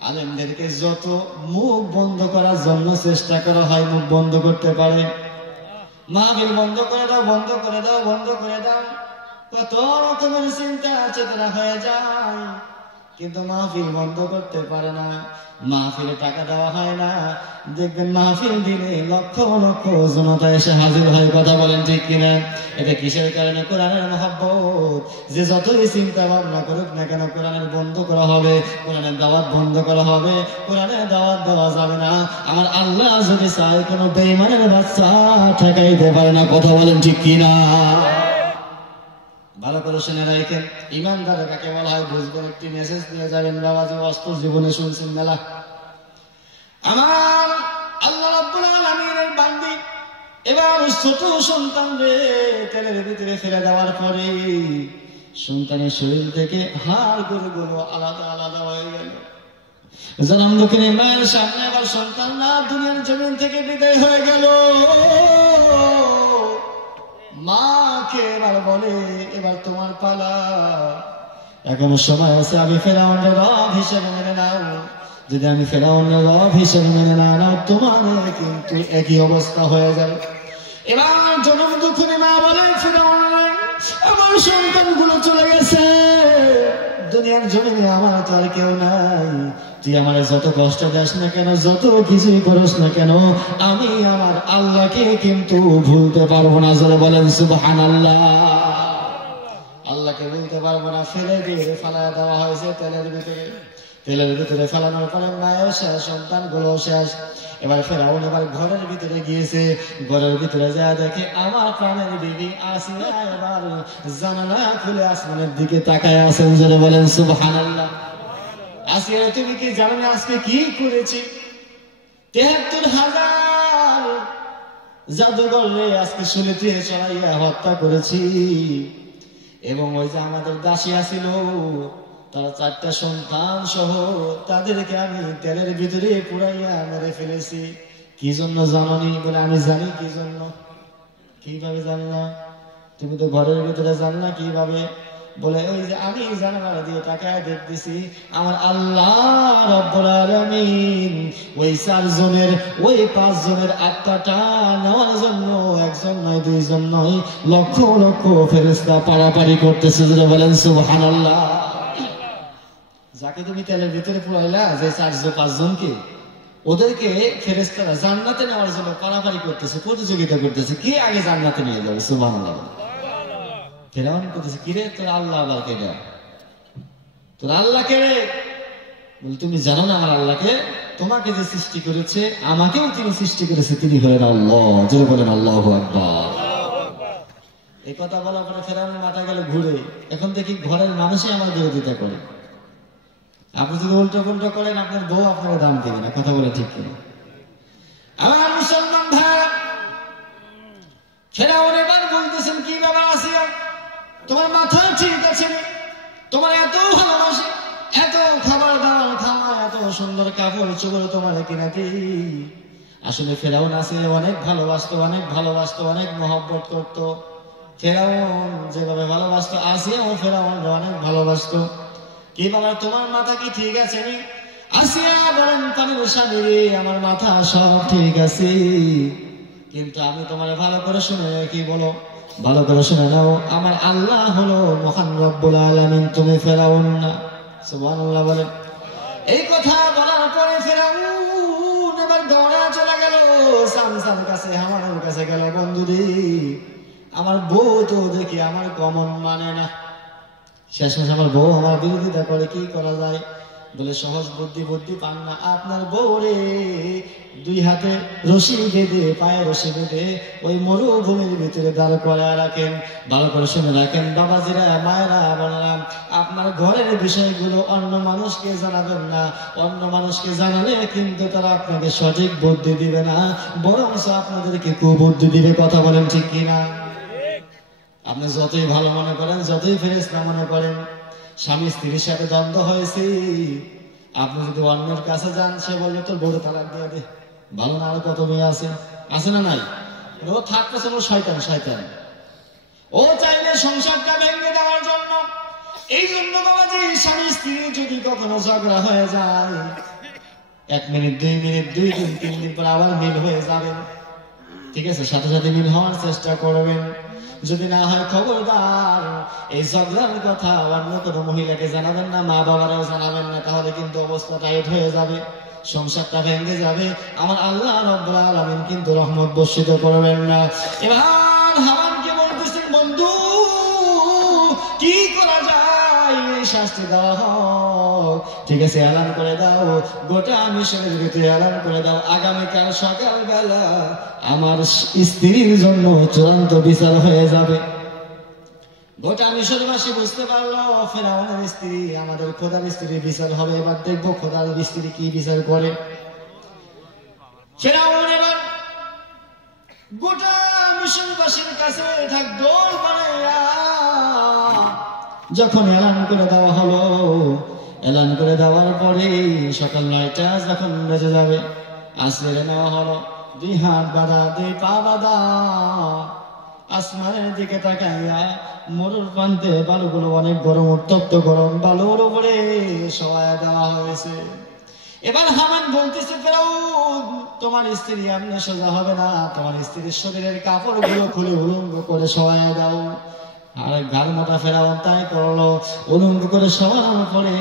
আলেমদেরকে যত মুখ বন্ধ করার জন্য চেষ্টা করা হয়, মুখ বন্ধ করতে পারে। মাহফিল বন্ধ করে দাও, বন্ধ করে দাও, বন্ধ করে দাও, কত রকমের চিন্তা চেতনা হয়ে যায়। কিন্তু মাহফিল বন্ধ করতে পারে না, মাহফিলে টাকা দেওয়া হয় না। দেখবেন মাহফিল দিলে লক্ষ লক্ষ জনতা এসে হাজির হয়। কথা বলেন ঠিক কিনা? এটা কিসের কারণে? কোরআনের মহব্বত। যে যতই চিন্তা ভাবনা করুক না কেন, কোরআনের বন্ধ করা হবে, কোরআনের দাওয়াত বন্ধ করা হবে, কোরআনের দাওয়াত দেওয়া যাবে না। আমার আল্লাহ যদি চায় কোনো বেঈমানের বাচ্চা ঠেকাইতে পারে না। কথা বলেন ঠিক কিনা? ভালো করে শুনে রাখেন, ইমানদার কাকে বলা হয় বুঝবেন। একটি মেসেজ দিয়ে যাবেন বাবাজি, বাস্তব জীবনে শুনছেন মেলা। আমার আল্লাহ রাব্বুল আলামিনের বান্দি এবার ছোট সন্তান রে তেলের ভিতরে ফেলে দেওয়ার পরে সন্তানের শরীর থেকে হাড় গুলো আলাদা আলাদা হয়ে গেল। জনম দুঃখিনী মায়ের সামনে আবার সন্তান না দুনিয়ার জমিন থেকে বিদায় হয়ে গেল। মাকে এবার বলে, এবার তোমার পালা, এখনো সময় আছে, আমি ফেরাউনের রব হিসেবে মেনে নাও। যদি আমি ফেরাউনের রব হিসেবে মেনে না নাও, তোমার কিন্তু একই অবস্থা হয়ে যাবে। এবার জনম দুঃখিনী মা বলে, ফেরাউনের আমার সন্তানগুলো চলে গেছে, দুনিয়ার জমিনে আমার তো আর কেউ নাই। তুই আমার যত কষ্ট দেস না কেন, যত কিছুই করিস না কেন, আমি আমার আল্লাহকে কিন্তু ভুলতে পারবো না। জোরে বলেন সুবহানাল্লাহ। আল্লাহকে ভুলতে পারবো না। ফেলে দিয়ে ফালায় দেওয়া হয়েছে তেলের ভিতরে। তেলের ভিতরে ফেলানোর পরে মায়ের শেষ, সন্তান গুলো শেষ। এবার ফেরাউন এবার ঘরের ভিতরে গিয়েছে। ঘরের ভিতরে যা দেখে আমার প্রাণের বিবি আসিয়া এবার জানালা খুলে আসমানের দিকে তাকায় আছেন। জোরে বলেন সুবহানাল্লাহ। আসিয়া, তুমি কি জানো না আজকে কি করেছি? ৭৩,০০০ জাদুঘর রে আজকে সুলিতে চড়াইয়া হত্যা করেছি। এবং ওই যে আমাদের দাসী ছিল, তারা 4টা সন্তান সহ তাদেরকে আমি তেলের ভিতরে পুরাইয়া মেরে ফেলেছি। কি জন্য জানি? বলে আমি জানি কি জন্য। কিভাবে জানি না? তুমি তো ঘরের ভিতরে জান না কিভাবে? বলে ওই যে আমি জানালা দিয়ে তাকায় দেখতেছি আমার আল্লাহ রব্বুল আলামিন ওই 4 জনের, ওই 5 জনের আত্মাটা নেওয়ার জন্য একজন নয়, 2 জন নয়, লক্ষ লক্ষ ফেরেশতা পারাপারি করতেছে। যেটা বলেন সুবহানাল্লাহ। যাকে তুমি তেলের ভিতরে পুরাইলা, যে 4-5 জনকে, ওদেরকে ফেরেশতারা জান্নাতে নেওয়ার জন্য পারাপারি করতেছে, প্রতিযোগিতা করতেছে, কে আগে জান্নাতে নিয়ে যাবে। সুবহানাল্লাহ। ফেরাউন করতেছে, কিরে তোর আল্লাহ আবার কেডা? তোর আল্লাহ কে রে? বলে তুমি জানো না আমার আল্লাহকে? তোমাকে যে সৃষ্টি করেছে, আমাকেও তিনি সৃষ্টি করেছে, তিনি হলেন আল্লাহ। জোরে বলেন আল্লাহু আকবার। এই কথা বলার পরে ফেরাউনের মাথা গেল ঘুরে। এখন দেখি ঘরের মানুষই আমার বিরোধিতা করে। আপনি যদি উল্টো উল্টো করেন, আপনার বউ আপনাকে দাম দেবে না। কথা বলে ঠিক কিনা? আমার মুসলমান ভাই, ফেরাউন এবার বলতেছেন, কি ব্যাপার আসিয়া, তোমার মাথা ঠিক আছে? তোমার এত ভালোবাসে, এত খাবার দাবার খাওয়া, এত সুন্দর কাপড় চোপড় তোমার কিনা কি? আসলে ফেরাউন আছে অনেক ভালোবাসতো, অনেক ভালোবাসতো, অনেক মহব্বত করতো। ফেরাউন যেভাবে ভালোবাসতো আসিয়াও ফেরাউন অনেক ভালোবাসতো। কি বাবা, তোমার মাথা কি ঠিক আছে? আসিয়া বলেন, পানির স্বামী রে, আমার মাথা সব ঠিক আছে, কিন্তু আমি তোমার ভালো করে শুনে কি বলো, ভালো করে শুনে নাও, আমার আল্লাহ হলো মহান রব্বুল আলামিন, তুমি ফেরাউন না। সুবহানাল্লাহ বলেন। এই কথা বলার পরে ফেরাউন এবার দৌড়া চলে গেল শামসার কাছে, হামানের কাছে গেল, বন্ধুরে আমার বউ তো দেখি আমার কমন মানে না, শেষমেশ আমার বউ আমার বিরোধিতা করে, কি করা যায়? বলে সহজ বুদ্ধি পান না, আপনার বউরে 2 হাতে রশি বেঁধে, পায়ে রশি বেঁধে ওই মরুভূমির ভিতরে দাঁড় করায় রাখেন। ভালো করে শুনে রাখেন বাবাজিরা, মায়েরা, বোনেরা, আপনার ঘরের বিষয়গুলো অন্য মানুষকে জানাবেন না। অন্য মানুষকে জানালে কিন্তু তারা আপনাকে সঠিক বুদ্ধি দিবে না, বরং আপনাদেরকে কুবুদ্ধি দিবে। কথা বলেন ঠিক কিনা? আপনি যতই ভালো মনে করেন, যতই ফেরেশতা মনে করেন, স্বামী স্ত্রীর সাথে দ্বন্দ্ব হয়েছে, আপনি যদি অন্যের কাছে যান, সে বলবে তোর বড় তালাক দিয়ে দে, ভালো না? আর কত মেয়ে আছে, আছে না নাই? ও থাকতেছে শয়তান, শয়তান। ও চাইলে সংসারটা ভেঙে দেওয়ার জন্য। এই জন্য বাবা, যে স্বামী স্ত্রী যদি কখনো ঝগড়া হয়ে যায়, 1 মিনিট 2 মিনিট 2 দিন 3 দিন পর আবার মিল হয়ে যাবেন, ঠিক আছে? সাথে সাথে মিল হওয়ার চেষ্টা করবেন। যদি না হয় খবরদার এই ঝগড়ার কথা অন্য কোনো মহিলাকে জানাবেন না, মা বাবারাও জানাবেন না, তাহলে কিন্তু অবস্থা টাইট হয়ে যাবে, সংসারটা ভেঙে যাবে, আমার আল্লাহ রাব্বুল আলামিন কিন্তু রহমত বর্ষিত করবেন না। এবার হামানকে বলতেছেন, বন্ধু কি করা যায়, এই শাস্তি দেওয়া হোক, ঠিক আছে এলান করে দাও, গোটা মিশরের ভিতরে এলান করে দাও, আগামীকাল সকালবেলা আমার স্ত্রীর জন্য চূড়ান্ত বিচার হয়ে যাবে। গোটা মিশরবাসী বুঝতে পারলো ফেরাউনের স্ত্রী আমাদের খোদার স্ত্রীর বিচার হবে, এবার দেখবো খোদার স্ত্রী কি বিচার করে। ফেরাউন এবার গোটা মিশরবাসীর কাছে ঢাকঢোল বানাইয়া যখন এলান করে দেওয়া হলো, এলান করে দেওয়ার পরে সকাল 9টা যখন বেজে যাবে, আসরে নেওয়া হলো, 2 হাত বাঁধা 2 পা বাঁধা, আসমানের দিকে তাকাইয়া মরুর প্রান্তে বালুগুলো অনেক গরম, উত্তপ্ত গরম বালুর উপরে শোয়ায় দেওয়া হয়েছে। এবার হামান বলতেছে, ফেরাউন তোমার স্ত্রী এমনি সোজা হবে না, তোমার স্ত্রীর শরীরের কাপড়গুলো খুলে উলঙ্গ করে শোয়ায় দাও। আর গাল মোটা ফেরাউন তাই করলো, উলঙ্গ করে শোয়ানোর পরে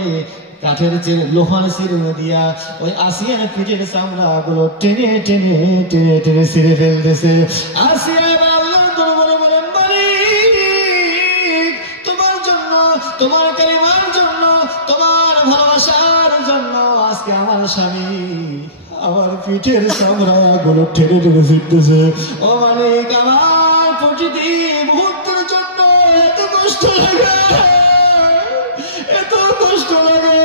কাঠের লোহার চিরুনি দিয়া ওই আসিয়ার পিঠের চামড়া গুলো টেনে টেনে টেনে টেনে ছিঁড়ে ফেলতেছে। আসিয়া তোমার কালিমার জন্য, তোমার ভালোবাসার জন্য আজকে আমার স্বামী আমার পিঠের চামড়া গুলো টেনে টেনে ফিরতেছে। ও মালিক, আমার প্রতিটি মুহূর্তের জন্য এত কষ্ট লাগে, এত কষ্ট লাগে,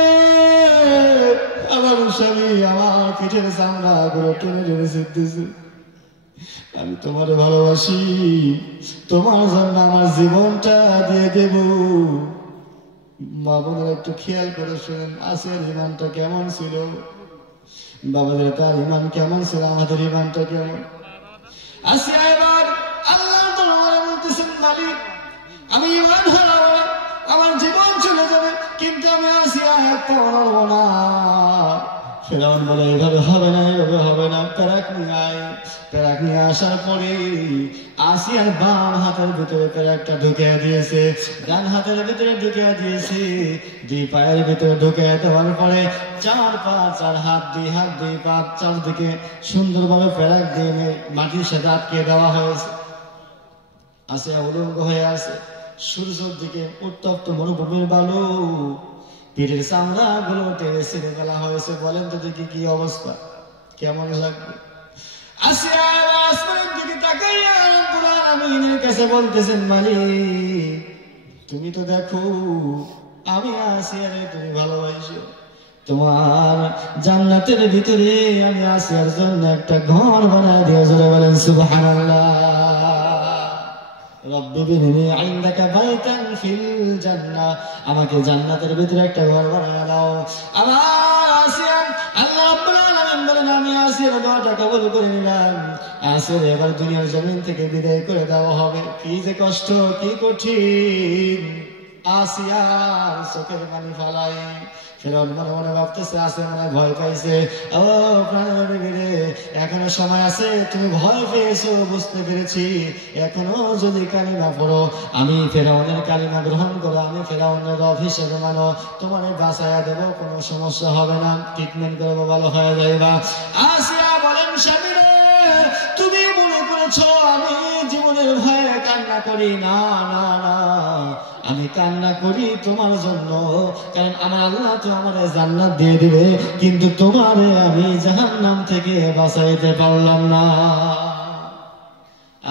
আমার স্বামী আমার পিঠের চামড়া গুলো টেনে টেনে ফিরতেছে। আমি তোমার ভালোবাসি, তোমার জন্য আমার জীবনটা দিয়ে দেব। মা বোনেরা একটু খেয়াল করে শুনেন, আসিয়ার ইমানটা কেমন ছিল, বাবাদের তার ইমান কেমন ছিল, আমাদের ইমানটা কেমন। আসিয়া এবার আল্লাহ দরবারে বলতেছেন, মালিক আমি ইমান হারাবো, আমার জীবন চলে যাবে, কিন্তু আমি আসিয়া এক পা নড়বো না। ফেরাউন বলে, এইভাবে হবে না, এইভাবে হবে না, পেরাক নিয়ে আয়। পেরাক নিয়ে আসার পরে আসিয়ার বাম হাতের ভিতরে পেরাকটা ঢুকিয়ে দিয়েছে, ডান হাতের ভিতরে ঢুকিয়ে দিয়েছে, 2 পায়ের ভিতরে ঢুকিয়ে দেওয়ার পরে 4 পা 4 হাত, 2 হাত 2 পা 4 দিকে সুন্দরভাবে পেরাক দিয়ে মাটির সাথে আটকে দেওয়া হয়েছে। আসিয়া উলঙ্গ হয়ে আছে, সূর্যের দিকে উত্তপ্ত মরুভূমির বালু, পিঠের চামড়া গুলো টেনে ছিঁড়ে ফেলা হয়েছে। বলেন তো দেখি কি অবস্থা, কেমন লাগবে। আসিয়া আসমানের দিকে তাকাইয়া রব্বুল আলামিনের কাছে বলতেছেন, মালিক তুমি তো দেখো আমি আসিয়ারে তুমি ভালোবাসো, তোমার জান্নাতের ভিতরে আমি আসিয়ার জন্য একটা ঘর বানায় দিয়ে, জোরে বলেন সুবহানাল্লাহ। রব্বি বিনি ইনদাকা বাইতান ফিল জান্নাহ, আমাকে জান্নাতের ভিতরে একটা ঘর বানিয়ে দাও। আমার আসিয়া আল্লাহ রাব্বুল আলামিন বলেন, আমি আসিয়ার দোয়াটা কবুল করে নিলাম। আসিয়ার এবার দুনিয়ার জমিন থেকে বিদায় করে দেওয়া হবে। কি যে কষ্ট, কি কঠিন। আসিয়া চোখের পানি ফেলাই। ফেরাউন মনে মনে ভাবতেছে, আসিয়া মনে ভয় পাইছে। ও প্রাণের বেবিরে, এখনো সময় আছে, তুমি ভয় পেয়েছো বুঝতে পেরেছি, এখনো যদি কালিমা পড়ো, আমি ফেরাউনের কালিমা গ্রহণ করো, আমি ফেরাউনের রব হিসেবে মানো, তোমার বাঁচাইয়া দেবো, কোনো সমস্যা হবে না, ট্রিটমেন্ট করবো, ভালো হয়ে যাইবা। আসিয়া বলেন, স্বামী রে, তুমি মনে করেছো আমি জীবনের ভয়ে কান্না করি? না না না, আমি কান্না করি তোমার জন্য, কারণ আমার আল্লাহ তো আমার জান্নাত দিয়ে দিবে, কিন্তু তোমারে আমি জাহান্নাম থেকে বাঁচাইতে পারলাম না।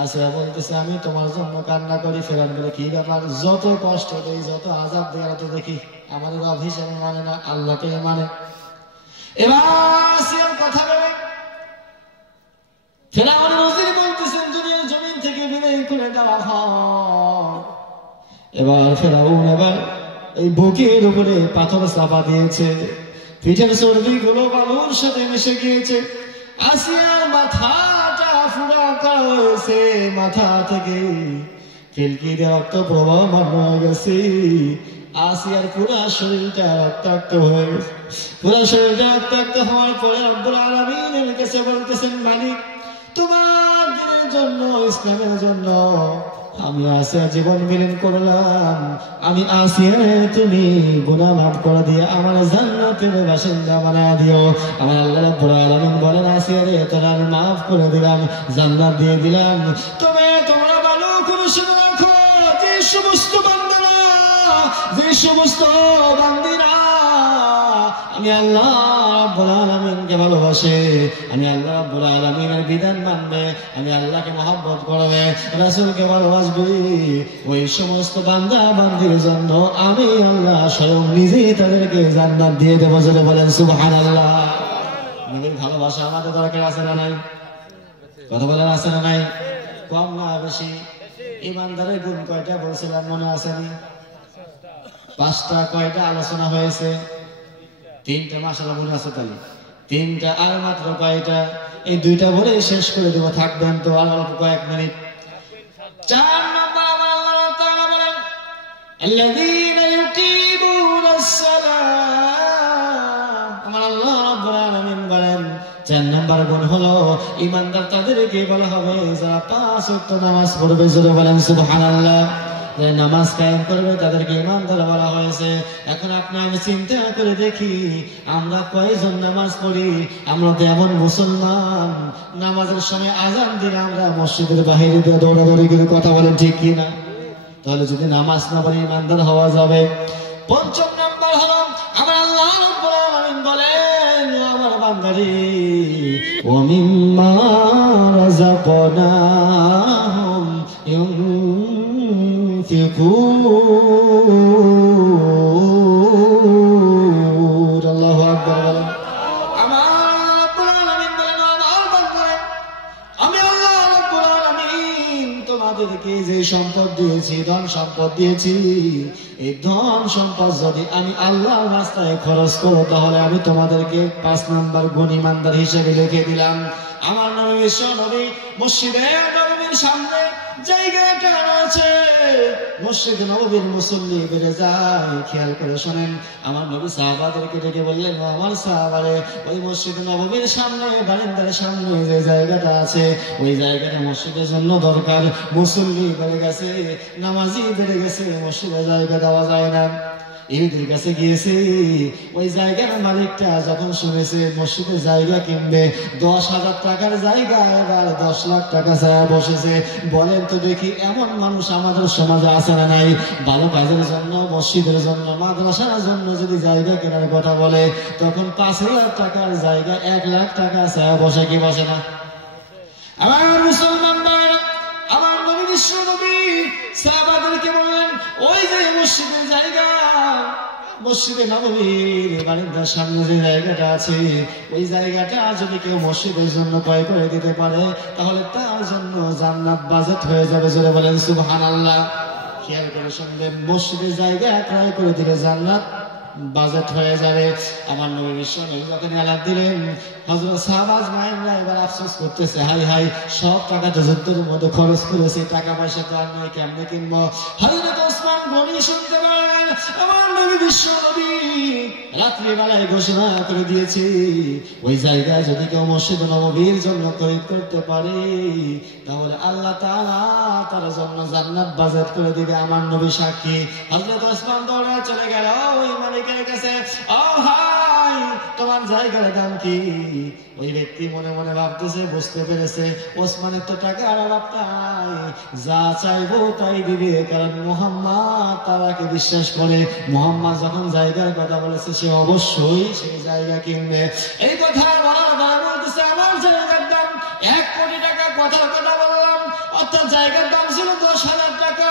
আসিয়া বলতেছে, আমি তোমার জন্য কান্না করি। ফেরাউন বলে, কি ব্যাপার, যত কষ্ট দেই, যত আযাব দেই, তো দেখি আমাদের রব হিসেবে মানে না, আল্লাহকে মানে। এবার আসিয়ার কথা ভেবে ফেরাউনের ওজির বলতেছেন, দুনিয়ার জমিন থেকে বিদায় করে দেওয়া হয়। এবার ফেরাউন এবার এই বুকের উপরে পাথর চাপা দিয়েছে, পিঠের চর্বি গুলো বালুর সাথে মিশে গিয়েছে। আসিয়ার মাথাটা ফুড়া করা হয়েছে, মাথা থেকে ফিলকি দিয়ে রক্ত প্রবাহমান হয়ে গেছে। আসিয়ার পুরা শরীরটা রক্তাক্ত হয়ে গেছে। পুরা শরীরটা রক্তাক্ত হওয়ার পরে রব্বুল আলামিনের কাছে বলতেছেন, মালিক তোমার দিনের জন্য, ইসলামের জন্য আমি আসিয়া জীবন বিলীন করলাম। আমি আসিয়া তুমি গুনাহ মাফ করে দিয়ে আমার জান্নাতের বাসিন্দা বানায় দিও। আমার আল্লাহ রাব্বুল আলামিন বলেন, আসিয়া রে তোরা মাফ করে দিলাম, জান্নাত দিয়ে দিলাম। তোমরা ভালো করে শুনে রাখো, যে সমস্ত বান্দারা, যে সমস্ত বান্দিরা আমি আল্লাহ রাব্বুল আলামিনকে ভালোবাসে, আমি আল্লাহ রাব্বুল আলামিনের বিধান মানবে, আমি আল্লাহকে মহব্বত করবে, রাসূলকে ভালোবাসবে, ওই সমস্ত বান্দা বান্দির জন্য আমি আল্লাহ স্বয়ং নিজেই তাদেরকে জান্নাত দিয়ে দেবো। যদি বলেন সুবহানাল্লাহ। নবীর ভালোবাসা আমাদের দরকার আছে না নাই? কথা বলেন আছে না নাই? কম না বেশি? ইমানদারের গুণ কয়টা বলছিলাম মনে আছে? 5টা। কয়টা আলোচনা হয়েছে? 3টা। মাশাআল্লাহ মনে আছে তাহলে 3টা। আর মাত্র কয়টা? এই 2টা বলে শেষ করে দেবো, থাকবেন তো আর অল্প কয়েক মিনিট। 4 নম্বর আমার আল্লাহ তাআলা বলেন, আল্লাযীনা ইউকিমুনাস সালাত। আমার আল্লাহ রাব্বুল আলামিন বলেন 4 নম্বর গুণ হলো ঈমানদার তাদেরকে বলা হবে যারা 5 ওয়াক্ত নামাজ পড়বে। জোরে বলেন সুবহানাল্লাহ। নামাজ কায়েম করবে তাদেরকে ঈমানদার বলা হয়েছে। এখন আপনি আমি চিন্তা করে দেখি, আমরা কয়জন নামাজ পড়ি? আমরা তো এমন মুসলমান, নামাজের সময় আজান দিলে আমরা মসজিদের বাহিরে দিয়ে দৌড়াদৌড়ি করে কথা বলেন, ঠিক কি না? তাহলে যদি নামাজ না পড়ি ঈমানদার হওয়া যাবে? 5ম নাম্বার হলো আমার আল্লাহ রাব্বুল আলামিন বলেন, আমার বান্দারে ও মিম্মা রাযাকনাহুম ইউনফিকুন। আল্লাহু আকবার। আমার রাব্বুল আলামিন বলেন, আমার বান্দারে আমি আল্লাহ রাব্বুল আলামিন তোমাদেরকে যে সম্পদ দিয়েছি, ধন সম্পদ দিয়েছি, এই ধন সম্পদ যদি আমি আল্লাহর রাস্তায় খরচ করো তাহলে আমি তোমাদেরকে 5 নম্বর গুণ ঈমানদার হিসেবে লিখে দিলাম। আমার নবী বিশ্ব নবী মসজিদে নববীর সামনে জায়গাটা রয়েছে, মসজিদে নববীর মুসল্লি বেড়ে যায়। খেয়াল করে শোনেন, আমার নবী সাহাবাদেরকে ডেকে বললেন, আমার সাহাবারে ওই মসজিদে নববীর সামনে বারিন্দার সামনে যে জায়গাটা আছে, ওই জায়গাটা মসজিদের জন্য দরকার। মুসল্লি বেড়ে গেছে, নামাজি বেড়ে গেছে, মসজিদে জায়গা দেওয়া যায় না। ইহুদির কাছে গিয়েছে, ওই জায়গার মালিকটা যখন শুনেছে মসজিদের জায়গা কিনবে, 10,000 টাকার জায়গা এবার 10 লাখ টাকা চায় বসেছে। বলেন তো দেখি, এমন মানুষ আমাদের সমাজে আছে না নাই? ভালো কাজের জন্য, মসজিদের জন্য, মাদ্রাসার জন্য যদি জায়গা কেনার কথা বলে, তখন 5,000 টাকার জায়গা 1 লাখ টাকা চায় বসে, কি বসে না? আমার মুসলমান ভাই, আমার নবী বিশ্ব নবী সাহাবাদেরকে বললেন, ওই যে মসজিদের জায়গা, মসজিদে নববীর বারিন্দার সামনে যে জায়গাটা আছে, ওই জায়গাটা যদি কেউ মসজিদের জন্য ক্রয় করে দিতে পারে তাহলে তার জন্য জান্নাত বাজেট হয়ে যাবে। জোরে বলেন সুবহানাল্লাহ। খেয়াল করে শুনবেন, মসজিদের জায়গা ক্রয় করে দিলে জান্নাত বাজেট হয়ে যাবে। আমার নবী বিশ্ব নবী যখন আলাদ দিলেন, হযরত সাহাবাজ মায়েরা এবার আফসোস করতেছে, হাই হাই, সব টাকাটা যুদ্ধের মধ্যে খরচ করেছে, টাকা পয়সা তো আর নয়, কেমনে কিনবো? হযরত ওসমান গনি শুনতে পারলেন, আমার নবী বিশ্ব নবী রাত্রিবেলায় ঘোষণা করে দিয়েছে, ওই জায়গায় যদি কেউ মসজিদ নববীর জন্য খরিদ করতে পারে তাহলে আল্লাহ তাআলা তার জন্য জান্নাত বাজেট করে দিবে। আমার নবী সাক্ষী। হযরত ওসমান দৌড়ে চলে গেল ওই মালিকের কাছে, ও ভাই, তোমার জায়গার দাম কি? ওই ব্যক্তি মনে মনে ভাবতেছে, বুঝতে পেরেছে ওসমানের তো টাকার অভাব নাই, যা চাইবো তাই দিবে, কারণ মুহাম্মদ তারাকে বিশ্বাস করে। মুহাম্মদ যখন জায়গার কথা বলেছে, সে অবশ্যই সেই জায়গা কিনবে। এই কথা বলার পরে বলতেছে, আমার জায়গার দাম 1 কোটি টাকা। কথার কথা বললাম, অর্থাৎ জায়গার দাম ছিল 10,000 টাকা,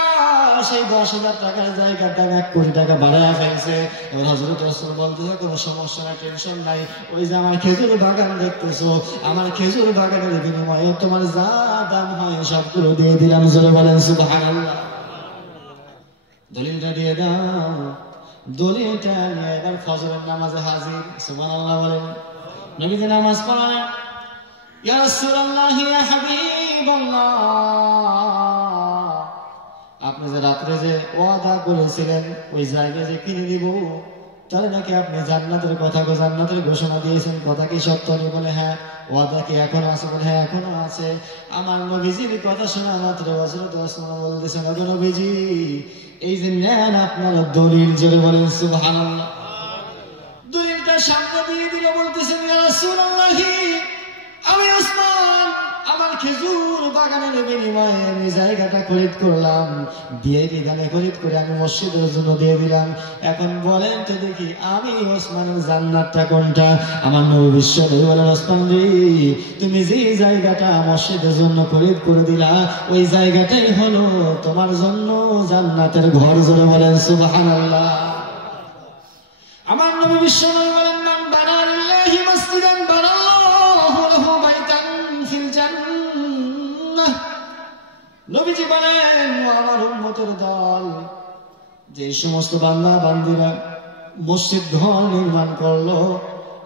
সেই 10,000 টাকার জায়গার দাম 1 কোটি টাকা বাড়ায় ফেলছে। এবার হযরত রাসূল বলতেছে, কোনো সমস্যা নাই, টেনশন নাই, ওই যে আমার খেজুর বাগান দেখতেছো, আমার খেজুর বাগানের বিনিময়ে তোমার যা দাম হয় সবগুলো দিয়ে দিলাম। জোরে বলেন সুবহানাল্লাহ। দলিলটা দিয়ে দাও। দলিলটা নিয়ে এবার ফজরের নামাজে হাজির। সুবহানাল্লাহ বলেন। নবীজি নামাজ পড়ালেন, ইয়া রাসূলুল্লাহ, ইয়া হাবিবাল্লাহ, আপনি যে রাত্রে যে ওয়াদা করেছিলেন ওই জায়গায় যে কিনে দিব, তাহলে নাকি আপনি জান্নাতের কথা, জান্নাতের ঘোষণা দিয়েছেন, কথা কি সত্য? নি বলে হ্যাঁ। ওয়াদা কি এখনো আছে? বলে হ্যাঁ এখনো আছে। আমার নবীজির কথা শোনা মাত্র হযরত ওসমান বলতেছেন, ওগো নবীজি, এই যে নেন আপনার দলিল, জোরে বলেন সুবহানাল্লাহ। দলিলটা সামনে দিয়ে দিল, বলতেছেন ইয়া রাসূলুল্লাহ, আমি ওসমান আমার খেজুর বাগানের বিনিময়ে আমি জায়গাটা খরিদ করলাম, দিয়ে বিঘানে খরিদ করে আমি মসজিদের জন্য দিয়ে দিলাম। এখন বলেন তো দেখি আমি ওসমানের জান্নাতটা কোনটা? আমার নবী বিশ্ব বলেন, ওসমান রে, তুমি যে জায়গাটা মসজিদের জন্য খরিদ করে দিলা, ওই জায়গাটাই হলো তোমার জন্য জান্নাতের ঘর। জোরে বলেন সুবহানাল্লাহ। আমার নবী বিশ্ব বলেন, মান বানা লিল্লাহি মাসজিদান বানাল্লাহু লাহু বাইতান ফিল জান্নাহ। নবীজি বলেন, আমার উম্মতের দল, যে সমস্ত বান্দা বান্দীরা মসজিদ ঘর নির্মাণ করলো,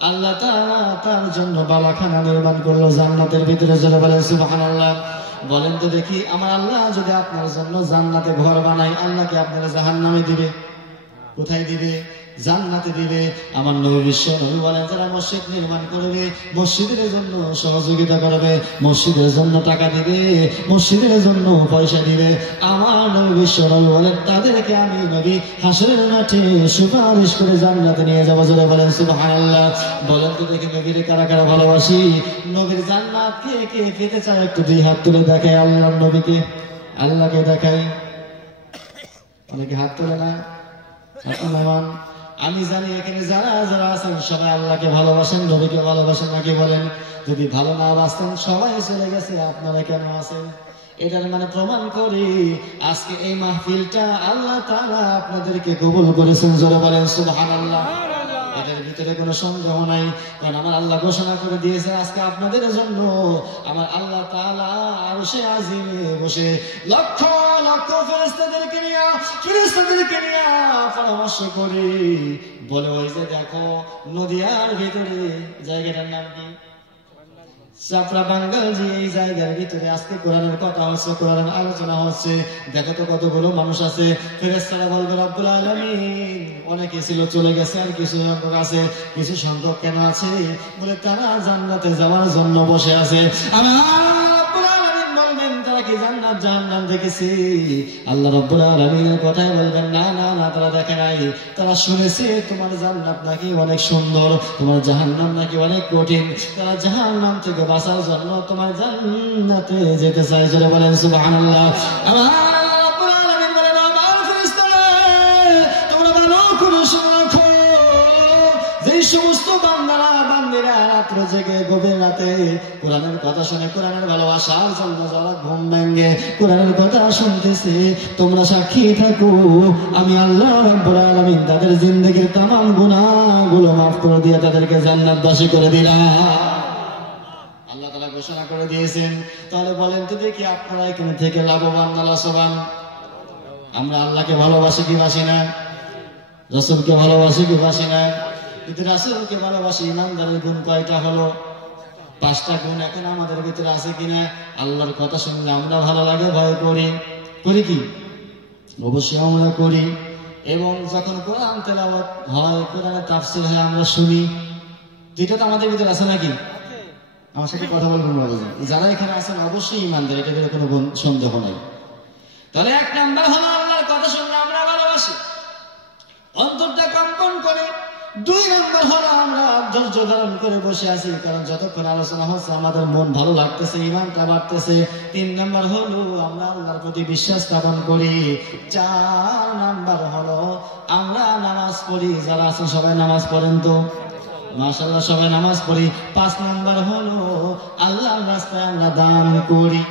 আল্লাহ তাআলা তার জন্য বালাখানা নির্মাণ করলো জান্নাতের ভিতরে। জোরে বলেন সুবহানাল্লাহ। বলেন তো দেখি, আমার আল্লাহ যদি আপনার জন্য জান্নাতে ঘর বানায়, আল্লাহ কি আপনারা জাহান্নামে দিবে? কোথায় দিবে? জান্নাতে দিবে। আমার নবী বিশ্ব নবী বলেন, যারা মসজিদ নির্মাণ করবে, মসজিদের জন্য সহযোগিতা করবে, মসজিদের জন্য টাকা দিবে, মসজিদের জন্য পয়সা দিবে, আমার নবী বিশ্ব নবী বলেন, তাদেরকে আমি নবী হাসরের মাঠে সুপারিশ করে জান্নাতে নিয়ে যাবো। জোরে বলেন সুবহানাল্লাহ। বলেন তো দেখি, নবীর কারা কারা ভালোবাসি? নবীর জান্নাত কে কে পেতে চায়? একটু দুই হাত তুলে দেখায় আল্লাহর নবীকে, আল্লাহকে দেখাই। অনেকে হাত তোলে না। আমি জানি এখানে যারা যারা আছেন সবাই আল্লাহকে ভালোবাসেন, নবীকে ভালোবাসেন নাকি? বলেন, যদি ভালো না বাসতেন সবাই চলে গেছে, আপনারা কেন আছেন? এটার মানে প্রমাণ করি আজকে এই মাহফিলটা আল্লাহ তাআলা আপনাদেরকে কবুল করেছেন। জোরে বলেন সুবহানাল্লাহ। এটার ভিতরে কোনো সন্দেহ নাই, কারণ আমার আল্লাহ ঘোষণা করে দিয়েছে আজকে আপনাদের জন্য আমার আল্লাহ তাআলা আরশে আজিমে বসে লক্ষ লক্ষ ফেরেশতাদেরকে নিয়ে পরামর্শ করি, বলে ওই যে দেখো নদিয়ার ভিতরে, জায়গাটার নাম কি? চাপড়া বাঙ্গাল। যে এই জায়গার ভিতরে আজকে কোরআনের কথা হচ্ছে, কোরআনের আলোচনা হচ্ছে, দেখো তো কতগুলো মানুষ আছে। ফেরেশতারা বলবে রব্বুল আলামিন, অনেকে ছিল চলে গেছে, আর কিছু সংখ্যক আছে। কিছু সংখ্যক কেন আছে? বলে তারা জান্নাতে যাওয়ার জন্য বসে আছে। আমার রব্বুল আলামিন বলবেন, তারা কি জান্নাত জাহান্নাম দেখেছে? আল্লাহ রব্বুল আলামিনের কথাই বলবেন, না না না, তারা দেখে নাই। তারা শুনেছে তোমার জান্নাত নাকি অনেক সুন্দর, তোমার জাহান্নাম নাকি অনেক কঠিন। তারা জাহান্নাম থেকে বাঁচার জন্য তোমার জান্নাতে যেতে চায়। জোরে বলেন সুবহানাল্লাহ। আমার রব্বুল আলামিন বলেন, আমার ফেরেশতারা, তোমরা ভালো করে শুনে রাখো, যেই সমস্ত বান্দারা বান্দিরা রাত্র জেগে গভীর রাতে কোরআনের কথা শুনে, কোরআনের ভালোবাসার জন্য যারা ঘুম ভেঙে কোরআনের কথা শুনতেছে, তোমরা সাক্ষী থাকো, আমি আল্লাহ রাব্বুল আলামিন তাদের জিন্দেগীর তামাম গুনাহগুলো মাফ করে দিয়ে তাদেরকে জান্নাতবাসী করে দিলাম। আল্লাহ তাআলা ঘোষণা করে দিয়েছেন। তাহলে বলেন তো দেখি, আপনারা এখানে থেকে লাভবান না লাভবান? আমরা আল্লাহকে ভালোবাসি কি বাসি না? রাসূলকে ভালোবাসি কি বাসি না? কিন্তু রাসূলকে ভালোবাসি ইমানদারের গুণ কয়টা হলো? 5টা গুণ এখন আমাদের ভিতরে আছে কিনা? আল্লাহর কথা শুনলে আমরা ভালো লাগে, ভয় করি, করি কি? অবশ্যই আমরা করি। এবং যখন কোরআন তেলাওয়াত হয়, কোরআনের তাফসীর হয়, আমরা শুনি। দুইটা তো আমাদের ভিতরে আছে নাকি? আমার সাথে কথা বলবেন বাবা। যারা এখানে আছেন অবশ্যই ইমানদার, এটা কোনো সন্দেহ নাই। তাহলে 1 নাম্বার হলো আল্লাহর কথা শুনলে আমরা ভালোবাসি, অন্তরটা কম্পন করে। 2 নাম্বার হলো আমরা ধৈর্য ধারণ করে বসে আছি, কারণ যতক্ষণ আলোচনা হচ্ছে আমাদের মন ভালো লাগতেছে, ইমানটা বাড়তেছে। 3 নাম্বার হলো আমরা আল্লাহর প্রতি বিশ্বাস স্থাপন করি। 4 নাম্বার হলো আমরা নামাজ পড়ি। যারা আছেন সবাই নামাজ পড়েন তো? মাশাআল্লাহ, সবাই নামাজ পড়ি। 5 নাম্বার হলো আল্লাহর রাস্তায় আমরা দান করি।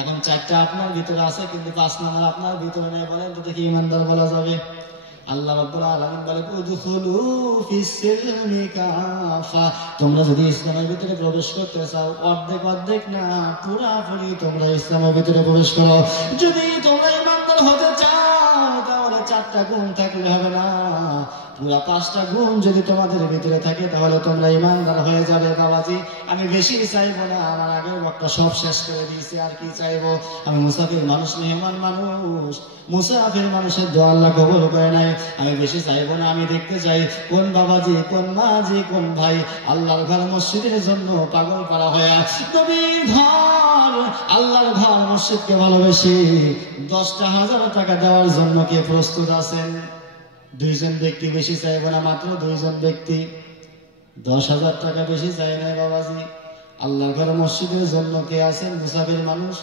এখন 4টা আপনার ভিতরে আছে, কিন্তু 5 নাম্বার আপনার ভিতরে নেই। বলেন তো দেখি ইমানদার বলা যাবে? আল্লাহ রাব্বুল আলামিন বলে, উদখুলু ফিস সিলমি কাফা, তোমরা যদি ইসলামের ভিতরে প্রবেশ করতে চাও, অর্ধেক অর্ধেক না, পুরোপুরি তোমরা ইসলামের ভিতরে প্রবেশ করো। যদি তোমরা ইমানদার হতে চাও, তাহলে 4টা গুণ থাকলে হবে না, পুরা 5টা গুণ যদি তোমাদের ভিতরে থাকে তাহলে তোমরা ইমানদার হয়ে যাবে। বাবাজি আমি বেশি চাইবো না, আমার আগের বক্তা সব শেষ করে দিয়েছি, আর কি চাইবো? আমি মুসাফির মানুষ, মেহমান মানুষ, মুসাফির মানুষের দোয়া আল্লাহ কবুল করে নাই। আমি বেশি চাইবো না, আমি দেখতে চাই কোন বাবাজি, কোন মাজি, কোন ভাই আল্লাহর ঘর মসজিদের জন্য পাগল করা হয়ে নবীর ঘর, আল্লাহর ঘর মসজিদকে ভালোবেসে 10,000 টাকা দেওয়ার জন্য কে প্রস্তুত আছেন? 2 জন ব্যক্তি, বেশি চাইবো না, মাত্র 2 জন ব্যক্তি। 10,000 টাকা বেশি চাই নাই বাবাজি। আল্লাহর ঘর মসজিদের জন্য কে আছেন মুসাফির মানুষ?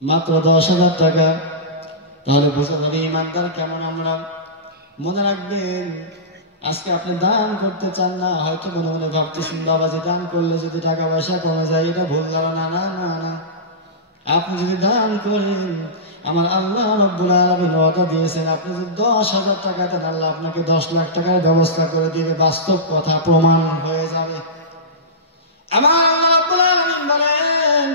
মাত্র 10,000 টাকা। তাহলে বোঝা যাবে ইমানদার কেমন আমরা। মনে রাখবেন, আজকে আপনি দান করতে চান না, হয়তো মনে মনে ভাবতেছেন বাবাজি দান করলে যদি টাকা পয়সা কমে যায়, এটা ভুল ধারণা। না না না, আপনি যদি দান করেন, আমার আল্লাহ রাব্বুল আলামিন ওয়াদা দিয়েছেন, আপনি যদি 10,000 টাকা দেন আল্লাহ আপনাকে 10 লাখ টাকার ব্যবস্থা করে দিবে। বাস্তব কথা প্রমাণ হয়ে যাবে। আমার আল্লাহ রাব্বুল আলামিন বলেন,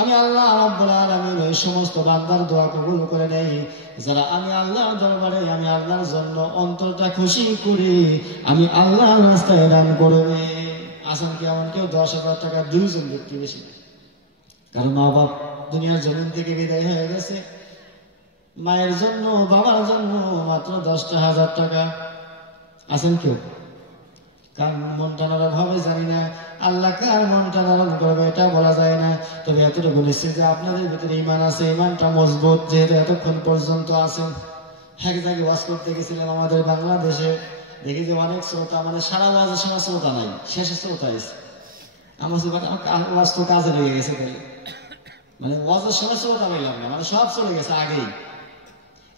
আমি আল্লাহ রাব্বুল আলামিন এই সমস্ত বান্দার দোয়া কবুল করে নেই যারা আমি আল্লাহর দরবারে, আমি আল্লাহর জন্য অন্তরটা খুশি করি, আমি আল্লাহর রাস্তায় দান করবে। আসেন কি এমন কেউ 10,000 টাকা 2 জন ব্যক্তি বেশি, কারণ মা বাপ দুনিয়ার জমিন থেকে বিদায় হয়ে গেছে, মায়ের জন্য বাবার জন্য মাত্র 10,000 টাকা। আছেন কেউ? কার মনটা নরম হবে জানি না, আল্লাহ কার মনটা নরম করবে এটা বলা যায় না। তবে এতটুকু নিশ্চিত যে আপনাদের ভিতরে ইমান আছে, ইমানটা মজবুত, যেহেতু এতক্ষণ পর্যন্ত আছেন। এক জায়গায় ওয়াজ করতে গেছিলাম আমাদের বাংলাদেশে, দেখি যে অনেক শ্রোতা, মানে সারা ওয়াজের সময় শ্রোতা নাই, শেষে শ্রোতা এসে আমার ওয়াজ তো কাজে লেগে গেছে, তাই মানে ওয়াজের সময় শ্রোতা পেলাম না, মানে সব চলে গেছে আগেই।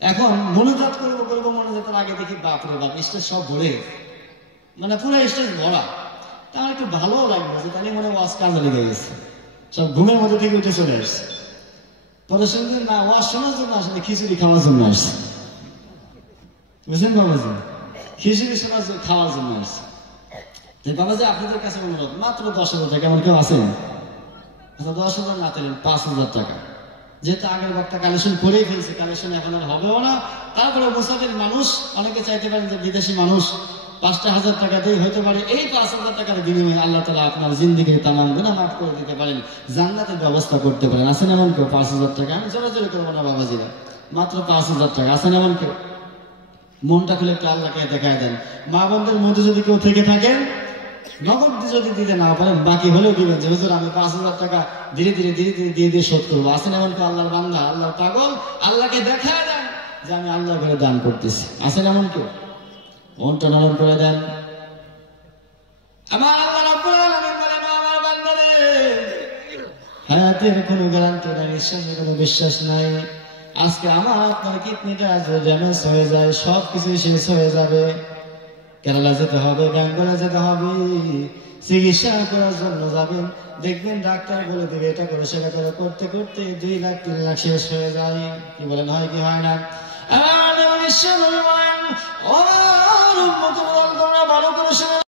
এখন মনোজাত করবো মনোজাতের আগে দেখি বাপরে বাপ, স্টেজ সব ভরে গেছে, মানে পুরো স্টেজ ভরা। তার একটু ভালো লাগলো যে তাহলে মনে ওয়াজ কাজে লেগে গেছে, সব ঘুমের মধ্যে থেকে উঠে চলে আসছে। পরে শুনলেন না ওয়াজ শোনার জন্য আসলে খিচুড়ি খাওয়ার জন্য আসছে, বুঝলেন বাবাজি? খিচুড়ি খাওয়ার জন্য আসছে। তো বাবাজি আপনাদের কাছে অনুরোধ, মাত্র 10,000 টাকা, এমন কেউ আছেন? 10,000 না তাহলে 5,000 টাকা, যেহেতু আগের বক্তা কালেকশন করেই ফেলছে, কালেকশন এখন আর হবেও না। তারপরে মুসাফির মানুষ, অনেকে চাইতে পারেন যে বিদেশি মানুষ, 5,000 টাকা দিয়ে হইতে পারে, এই 5,000 টাকার বিনিময়ে আল্লাহ তাআলা আপনার জিন্দেগির তামাম গুনাহ মাফ করে দিতে পারেন, জান্নাতের ব্যবস্থা করতে পারেন। আছেন এমন কেউ? 5,000 টাকা, আমি জোরাজোরি করবো না বাবাজিরা, মাত্র 5,000 টাকা। আছেন এমন কেউ? মনটা খুলে একটু আল্লাহকে দেখায় দেন। মা বোনদের মধ্যে যদি কেউ থেকে থাকেন, নগদ যদি দিতে না পারেন, বাকি হলেও দিবেন যে হুজুর আমি 5,000 টাকা ধীরে ধীরে দিয়ে শোধ করবো। আছেন এমন কেউ? আল্লাহর বান্দা, আল্লাহর পাগল, আল্লাহকে দেখায় দেন যে আমি আল্লাহ করে দান করতেছি। আছেন এমন কেউ? মনটা নরম করে দেন। আমার আল্লাহ রাব্বুল আলামিন বলেন, আমার বান্দারে, হায়াতের কোনো গ্যারান্টি নাই, নিঃশ্বাসের কোনো বিশ্বাস নাই। আজকে আমার আপনার কিডনিটা যদি ড্যামেজ হয়ে যায়, সব কিছু শেষ হয়ে যাবে। কেরালা যেতে হবে, ব্যাঙ্গালোরে যেতে হবে, চিকিৎসা করার জন্য যাবেন, দেখবেন ডাক্তার বলে দেবে এটা করে সেটা করে, করতে করতে 2 লাখ 3 লাখ শেষ হয়ে যায়। কি বলেন, হয় কি হয় না? আমার ভালো করে শুনে